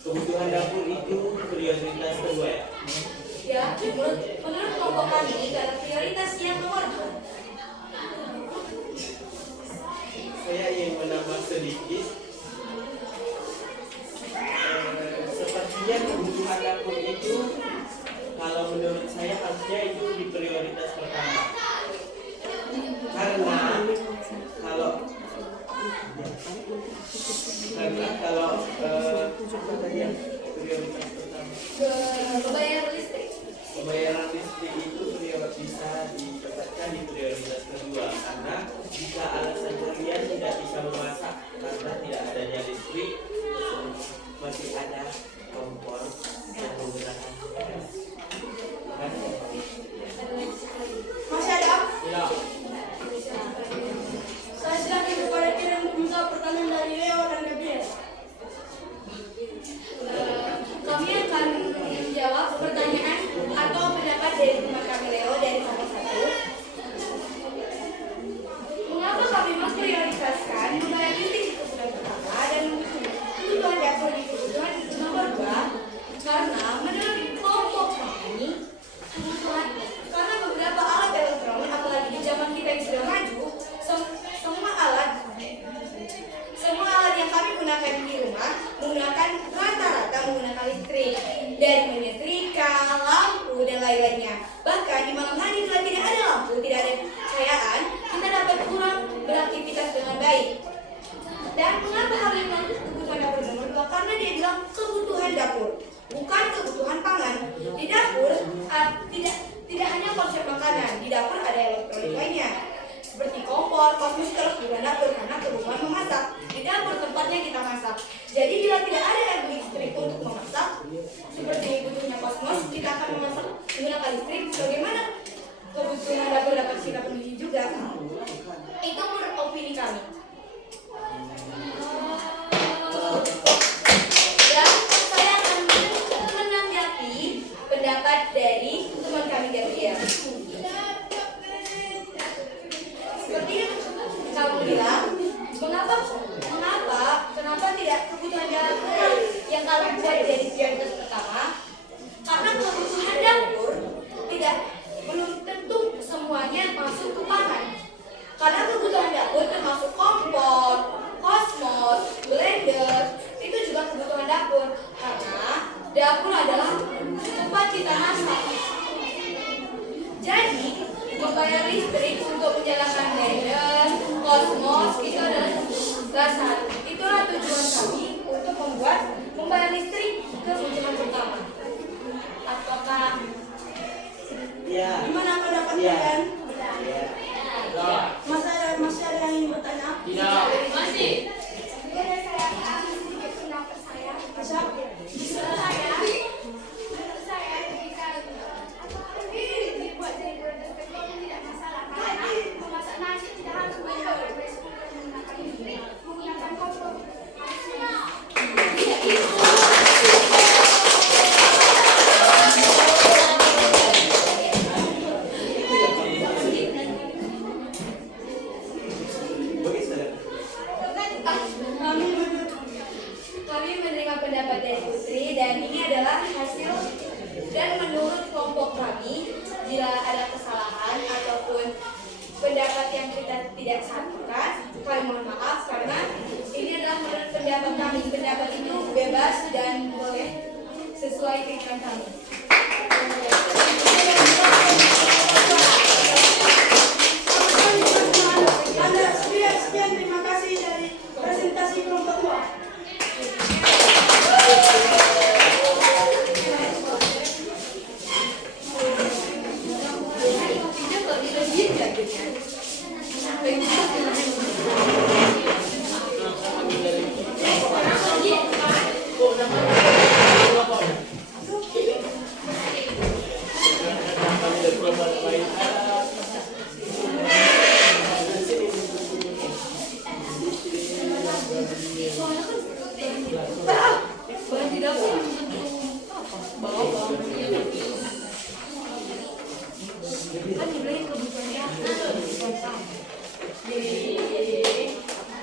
kebutuhan dapur itu prioritas kedua ya. Ya, menurut kelompok kami adalah prioritas yang nomor 2. Saya ingin menambah sedikit. Sepertinya kebutuhan dapur itu kalau menurut saya harusnya itu di prioritas pertama. Karena kalau prioritas pertama Pembayaran listrik. pembayaran listrik itu bisa ditempatkan di prioritas kedua karena jika alasan kalian tidak bisa memasak karena tidak adanya listrik masih ada kompor yang menggunakan gas. Masih ada? Ya. Saya silakan kepada Kiran untuk menjawab pertanyaan dari Leo dan Gabriel. Kami akan menjawab pertanyaan atau pendapat dari teman kami Leo dari kelompok 1. Mengapa kami memprioritaskan membayar listrik di kebutuhan pertama dan kebutuhan dapur di kebutuhan nomor 2? Karena menurut kelompok kami karena beberapa alat elektronik apalagi di zaman kita yang sudah maju, semua alat yang kami gunakan di rumah menggunakan rata-rata menggunakan listrik dari menyetrika, lampu dan lain-lainnya. Bahkan di malam hari bila tidak ada lampu, tidak ada cahayaan, kita dapat kurang beraktivitas dengan baik. Dan mengapa hal yang kebutuhan dapur nomor 2? Karena dia bilang kebutuhan dapur, bukan kebutuhan pangan. Di dapur tidak hanya konsep makanan, di dapur ada elektronik lainnya. Seperti kompor, kosmos terus juga dapur karena kebutuhan memasak. Di dapur tempatnya kita masak. Jadi bila tidak ada listrik untuk memasak, seperti butuhnya kosmos, kita akan memasak menggunakan listrik. Bagaimana kebutuhan dapur dapat kita penuhi juga? Itu menurut opini kami. Dan saya akan menanggapi pendapat dari teman kami Gabriel. Seperti yang kamu bilang, kenapa tidak kebutuhan dapur yang kalian buat jadi prioritas pertama? Karena kebutuhan dapur belum tentu semuanya masuk ke pangan. Karena kebutuhan dapur termasuk kompor, kosmos, blender, itu juga kebutuhan dapur. Karena dapur adalah tempat kita masak. Jadi, membayar listrik untuk menyalakan blender, kosmos, itu adalah salah satu. Itulah tujuan kami untuk membayar listrik ke kebutuhan pertama. Apakah Gimana pendapat kalian? Masih ada yang ingin bertanya? Masih. Boleh saya kasih sedikit pendapat saya? Bisa? Menurut saya jika dibuat dari kualitas petrol tidak masalah karena memasak nasi tidak harus membawa resiko menggunakan listrik, menggunakan kompor. Kami menerima pendapat dari Putri dan ini adalah hasil dan menurut kelompok kami jika ada kesalahan ataupun pendapat yang kita tidak satukan kami mohon maaf karena ini adalah menurut pendapat kami. Pendapat itu bebas dan boleh sesuai keinginan kami. Anda sekian terima kasih dari presentasi kelompok 2.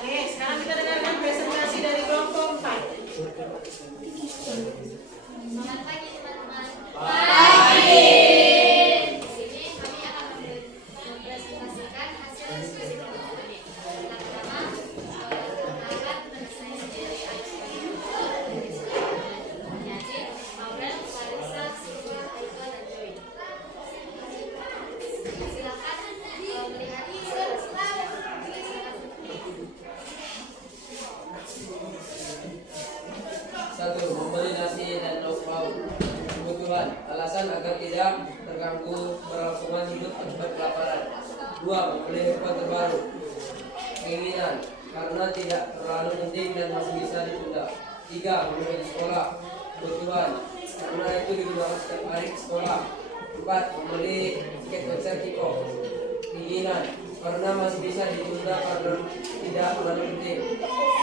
Oke, sekarang kita dengarkan presentasi dari kelompok 4. Selamat pagi teman-teman. Pagi. Di sini kami akan mempresentasikan hasil diskusi kelompok kami. Yang pertama, perkenalkan diri saya sendiri penyanyi Maurel, Clarissa, Silva, Haikal, dan Joy. Silakan melihat Satu, membeli nasi dan lauk pauk. Kebutuhan, alasan agar tidak terganggu berlangsungan hidup akibat kelaparan. Dua, membeli handphone terbaru. Keinginan, karena tidak terlalu penting dan masih bisa ditunda. Tiga, membeli sekolah. Kebutuhan, karena itu digunakan setiap hari ke sekolah. Empat, membeli tiket konser Kiko. Keinginan, karena masih bisa ditunda karena tidak terlalu penting.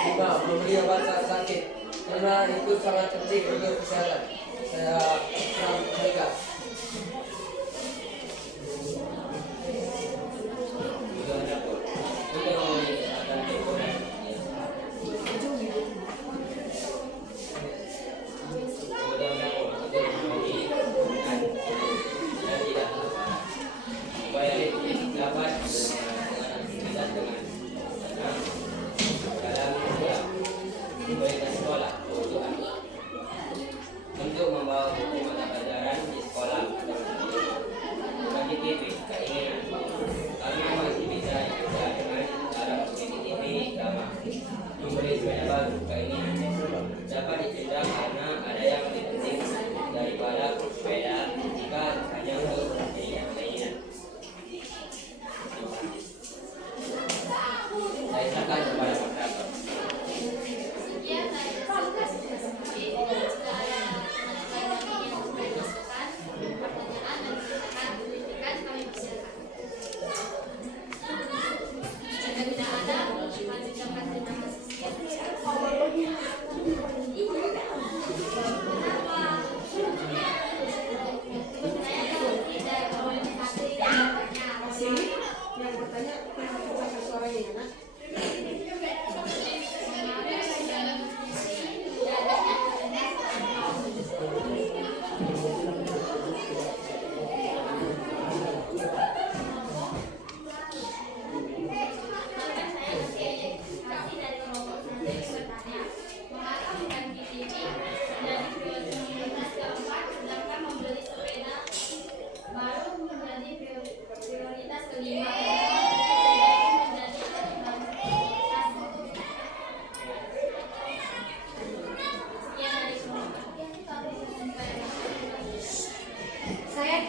Lima, membeli obat saat sakit, karena itu sangat penting untuk kesehatan. Saya sampaikan. Untuk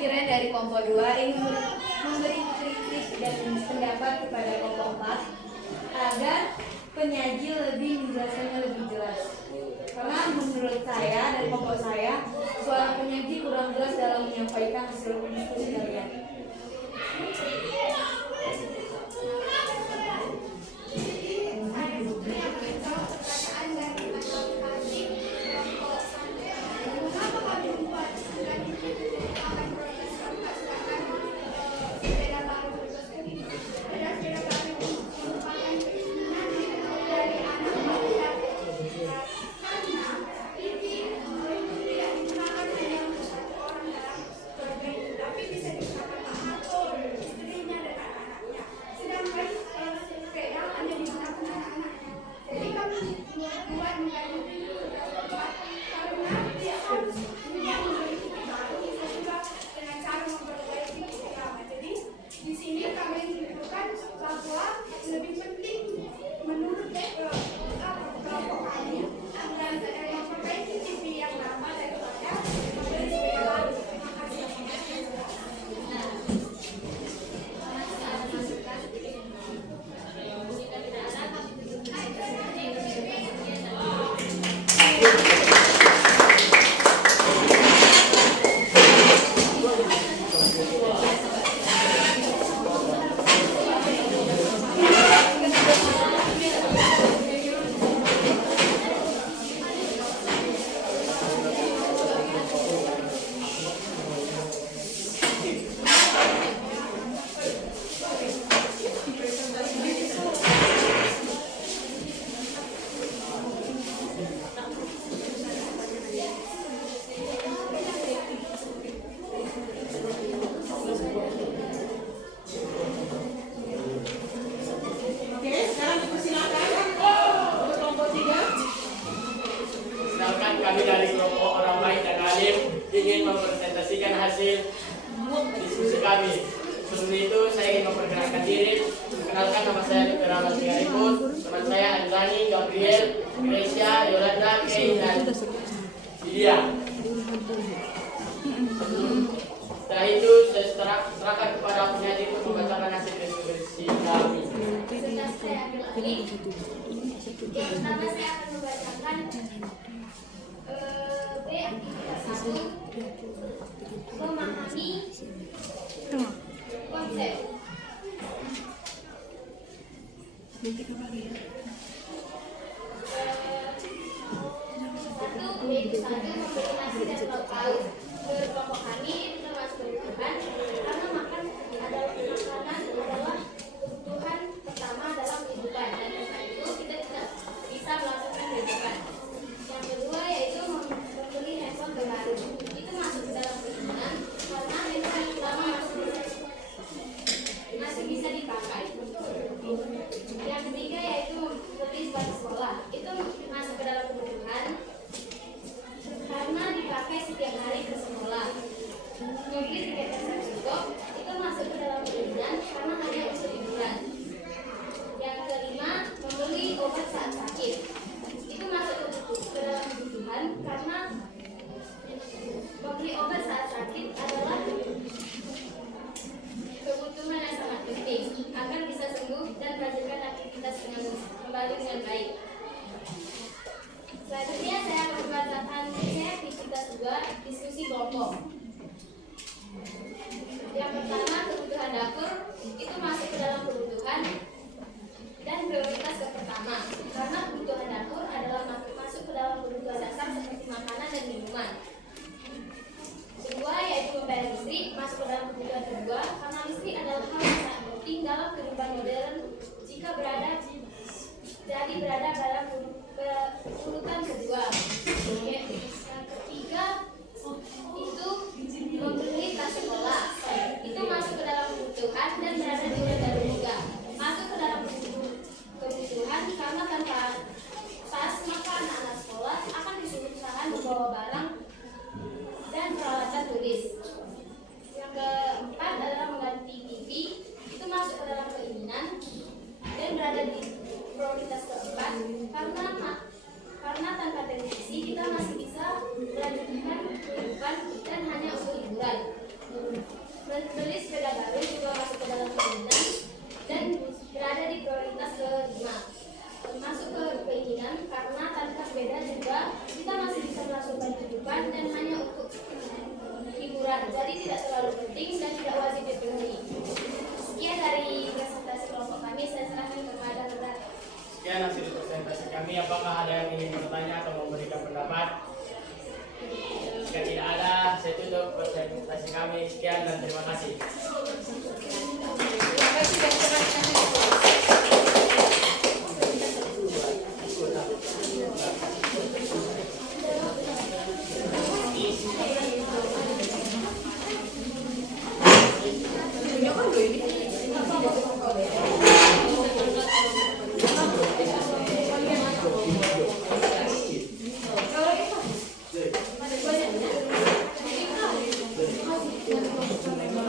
Kiren dari kelompok 2 ingin memberi kritik dan pendapat kepada kelompok 4 agar penyaji lebih menjelaskannya lebih jelas. Karena menurut saya dan kelompok saya, suara penyaji kurang jelas dalam menyampaikan hasil diskusi kalian. Kami dari kelompok orang baik dan alim ingin mempresentasikan hasil diskusi kami. Sebelum itu saya ingin memperkenalkan diri. Perkenalkan, nama saya Dr. Ahmad Sigaripun. Teman saya Anzani, Gabriel, Gracia, Yolanda, Kay, dan Lydia. Setelah itu saya serahkan kepada penyaji untuk membacakan hasil diskusi kami. Yang pertama saya akan membacakan B aktivitas 1, memahami konsep. Satu, yaitu memberi nasi dan lauk pauk. Kelompok kami itu termasuk kebutuhan karena makan adalah kebutuhan pertama dalam kehidupan, dan karena itu kita tidak bisa melakukan kehidupan. Yang kedua yaitu membeli handphone terbaru. Itu masuk ke dalam kebutuhan karena handphone yang lama masih bisa dipakai. Yang ketiga yaitu membeli sepatu sekolah. Itu masuk ke dalam kebutuhan karena dipakai setiap hari ke sekolah. Membeli tiket tertentu itu masuk ke dalam kebutuhan karena hanya untuk hiburan. Yang kelima, membeli obat saat sakit. Itu masuk ke dalam kebutuhan karena membeli obat saat sakit adalah kebutuhan yang sangat penting agar bisa sembuh dan melanjutkan aktivitas kembali dengan baik. Selanjutnya saya akan membacakan aktivitas 2, diskusi kelompok. Yang pertama, kebutuhan dapur itu masuk ke dalam kebutuhan dan prioritas yang pertama karena kebutuhan dapur adalah masuk ke dalam kebutuhan dasar seperti makanan dan minuman. Kedua yaitu membayar listrik, masuk ke dalam kebutuhan kedua karena listrik adalah hal yang sangat penting dalam kehidupan modern jika berada dalam urutan kedua. Yang ketiga itu aturan, jadi tidak terlalu penting dan tidak wajib dipenuhi. Sekian dari presentasi kelompok kami, saya serahkan kepada Saudara. Sekian hasil presentasi kami. Apakah ada yang ingin bertanya atau memberikan pendapat? Jika tidak ada, saya tutup presentasi kami. Sekian dan terima kasih. Terima kasih dan terima kasih.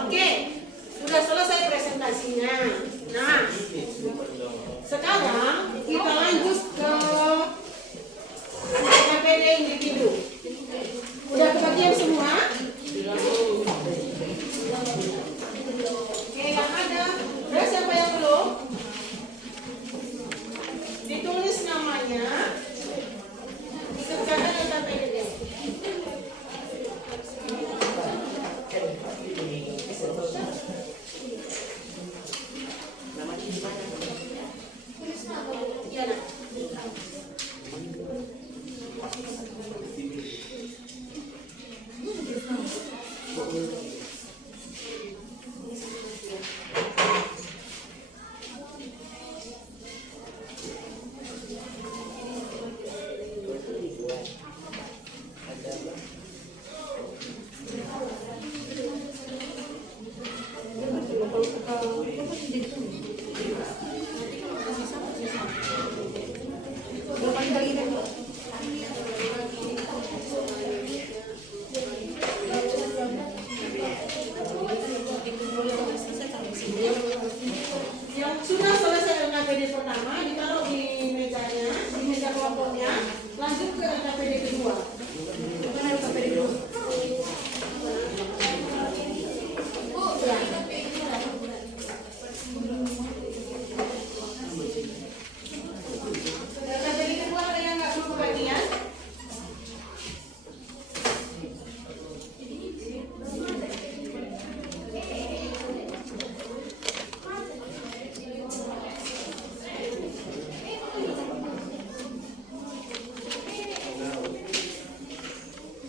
Oke, sudah selesai presentasinya. Nah, sekarang kita lanjut ke KPD individu. Udah kebagian semua? Oke, yang ada. Udah siapa yang belum? Ditulis namanya. Dikerjakan oleh KPD-nya. Iya, nak. Yang sudah selesai LKPD pertama ditaruh di mejanya, di meja kelompoknya, lanjut ke LKPD kedua. Bukan LKPD kedua. LKPD kedua ada yang nggak belum kebagian?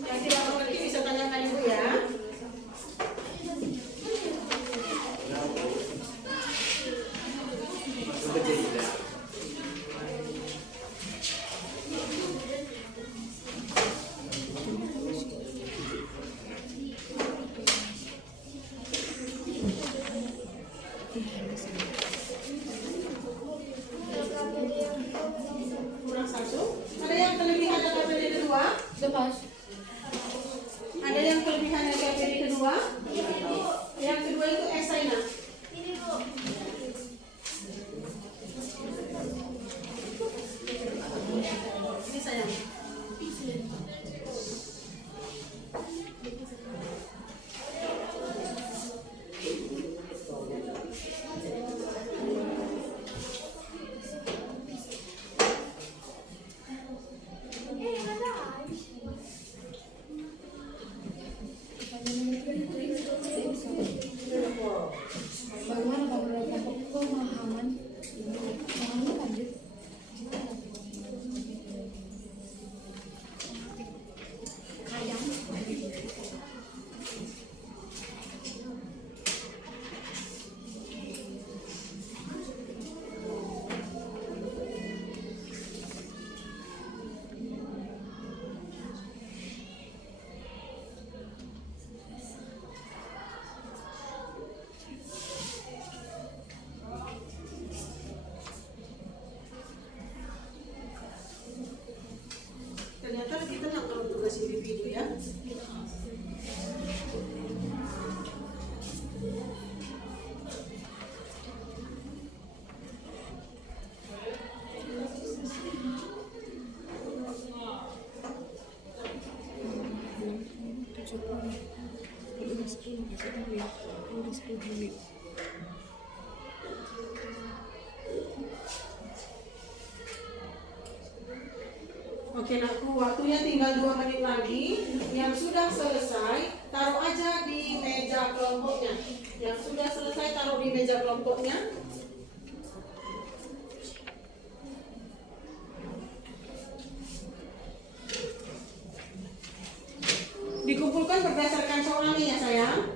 Yang tidak mengerti bisa tanyakan ibu ya. Kurang satu. Ada yang kelebihan LKPD kedua? Ada yang kelebihan LKPD kedua? Yang kedua itu esai, nak. Ini sayang. Bagaimana menurut pemahaman lanjut? Ternyata lebih tenang kalau tugas individu ya. Oke, nakku, waktunya tinggal 2 menit lagi. Yang sudah selesai, taruh aja di meja kelompoknya. Yang sudah selesai taruh di meja kelompoknya. Dikumpulkan berdasarkan soalnya ya sayang.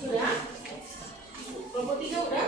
Sudah? Kelompok 3 udah?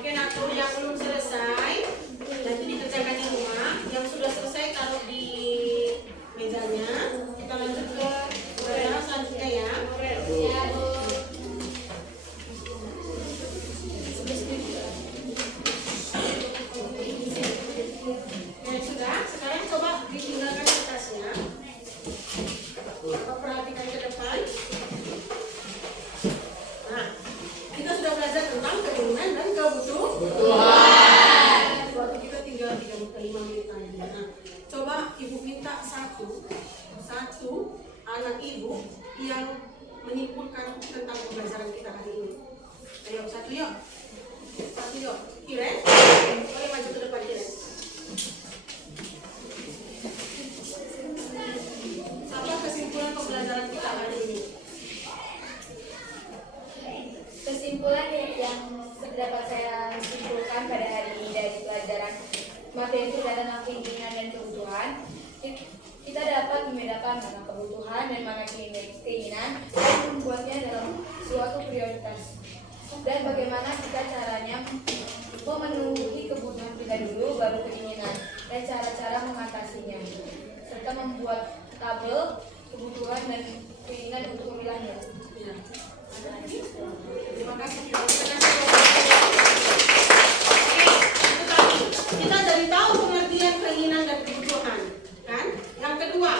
Oke, nah tuh yang belum selesai nanti dikerjakan di rumah. Yang sudah selesai taruh di mejanya. Kita lanjut ke pembelajaran selanjutnya ya. Oke, sudah. Sekarang coba ditinggalkan kertasnya. Perhatikan ke depan. Nah, kita sudah belajar tentang keinginan dan kebutuhan. Waktu kita tinggal 3-5 menit lagi. Nah, coba ibu minta satu anak ibu yang menyimpulkan tentang pembelajaran kita hari ini. Ayo, satu yuk. Kiren, boleh maju ke depan Kiren. Apa kesimpulan pembelajaran kita hari ini? Kesimpulan yang dapat saya simpulkan pada hari ini dari pelajaran materi tentang keinginan dan kebutuhan, kita dapat membedakan mana kebutuhan dan mana keinginan dan membuatnya dalam suatu prioritas. Dan bagaimana kita caranya memenuhi kebutuhan kita dulu baru keinginan dan cara-cara mengatasinya, serta membuat tabel kebutuhan dan keinginan untuk memilahnya. Ya. Terima kasih. Kita dari tahu pengertian keinginan dan kebutuhan, kan? Yang kedua,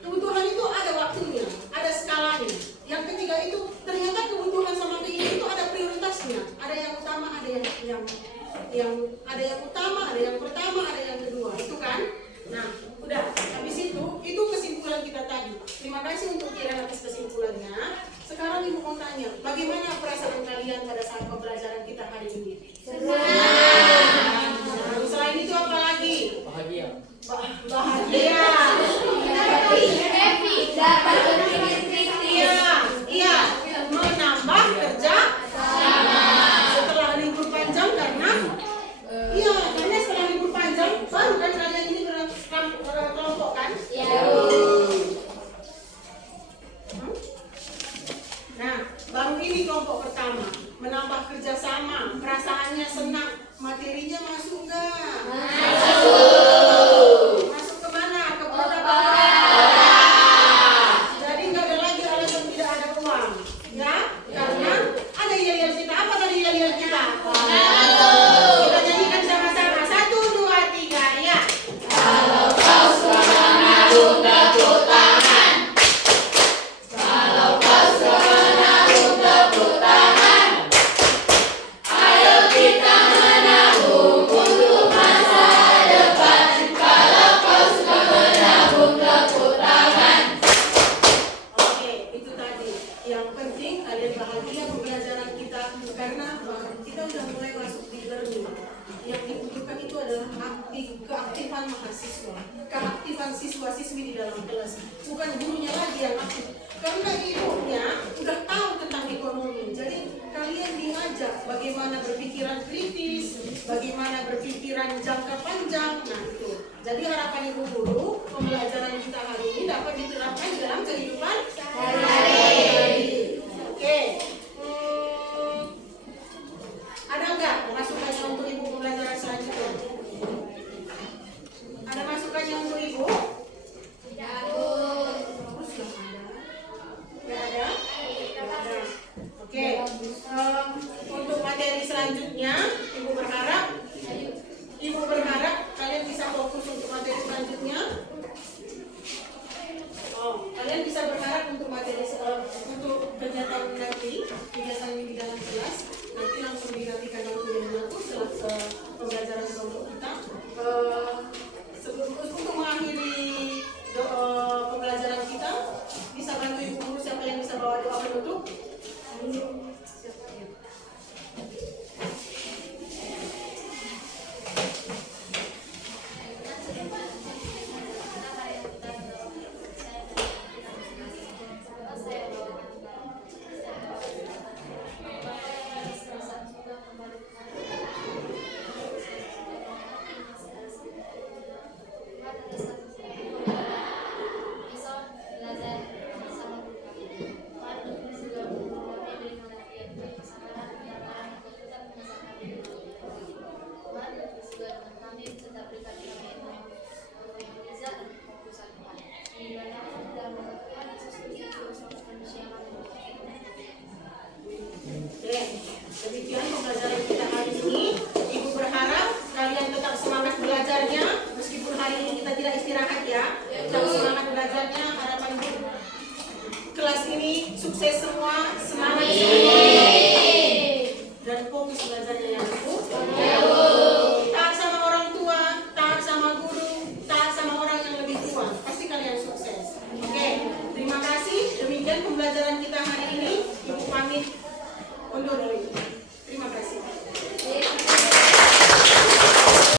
kebutuhan itu ada waktunya, ada skalanya. Yang ketiga itu ternyata kebutuhan sama keinginan itu ada prioritasnya, ada yang utama, ada yang ada yang utama, ada yang pertama, ada yang kedua, itu kan? Nah, udah. Habis itu kesimpulan kita tadi. Terima kasih untuk Kiran atas kesimpulannya. Sekarang ibu mau tanya, bagaimana perasaan kalian pada saat pembelajaran kita hari ini? Senang. Nah, selain itu apa lagi? Bahagia. Bahagia. Happy, dapat berpikir kritis. Iya. Menambah kerja sama. ini kelompok pertama, menambah kerjasama, perasaannya senang, materinya masuk nggak? Masuk kemana? Ke produk apa? Jadi nggak ada lagi alasan tidak ada uang, ya? Karena ada yel-yel kita. Apa tadi yel-yel kita? Kita nyanyikan sama-sama. 1, 2, 3, ya. Kalau kau suka menabung tepuk tangan. Kalau kau suka menabung tepuk tangan. Ayo kita menabung untuk masa depan. Kalau kau suka menabung tepuk tangan. Oke, itu tadi. Yang penting kalian bahagia pembelajaran kita karena kita udah mulai masuk di learning. Yang dibutuhkan itu adalah keaktifan mahasiswa, keaktifan siswa-siswi di dalam kelas. Bukan gurunya lagi yang aktif. Karena ibunya udah tahu tentang ekonomi. Jadi kalian diajak bagaimana berpikiran kritis, bagaimana berpikiran jangka panjang. Nah itu. Jadi harapan ibu guru pembelajaran kita hari ini dapat diterapkan dalam kehidupan sehari-hari. Oke. Ada nggak masukannya untuk ibu pembelajaran selanjutnya? Ada masukannya untuk ibu? Nggak ada? Nggak ada. Oke. Untuk materi selanjutnya, ibu berharap kalian bisa fokus untuk materi selanjutnya. Kalian bisa berharap untuk materi untuk kegiatan nanti, kegiatan di dalam kelas nanti langsung dinantikan dalam kuliah aku setelah pembelajaran kelompok kita. Untuk mengakhiri pembelajaran kita, bisa bantu ibu guru siapa yang bisa bawa doa penutup? Siapa ya? Demikian pembelajaran kita hari ini. Ibu berharap kalian tetap semangat belajarnya meskipun hari ini kita tidak istirahat ya. Tetap semangat belajarnya. Harapan ibu kelas ini sukses semua, semangat semua dan fokus belajar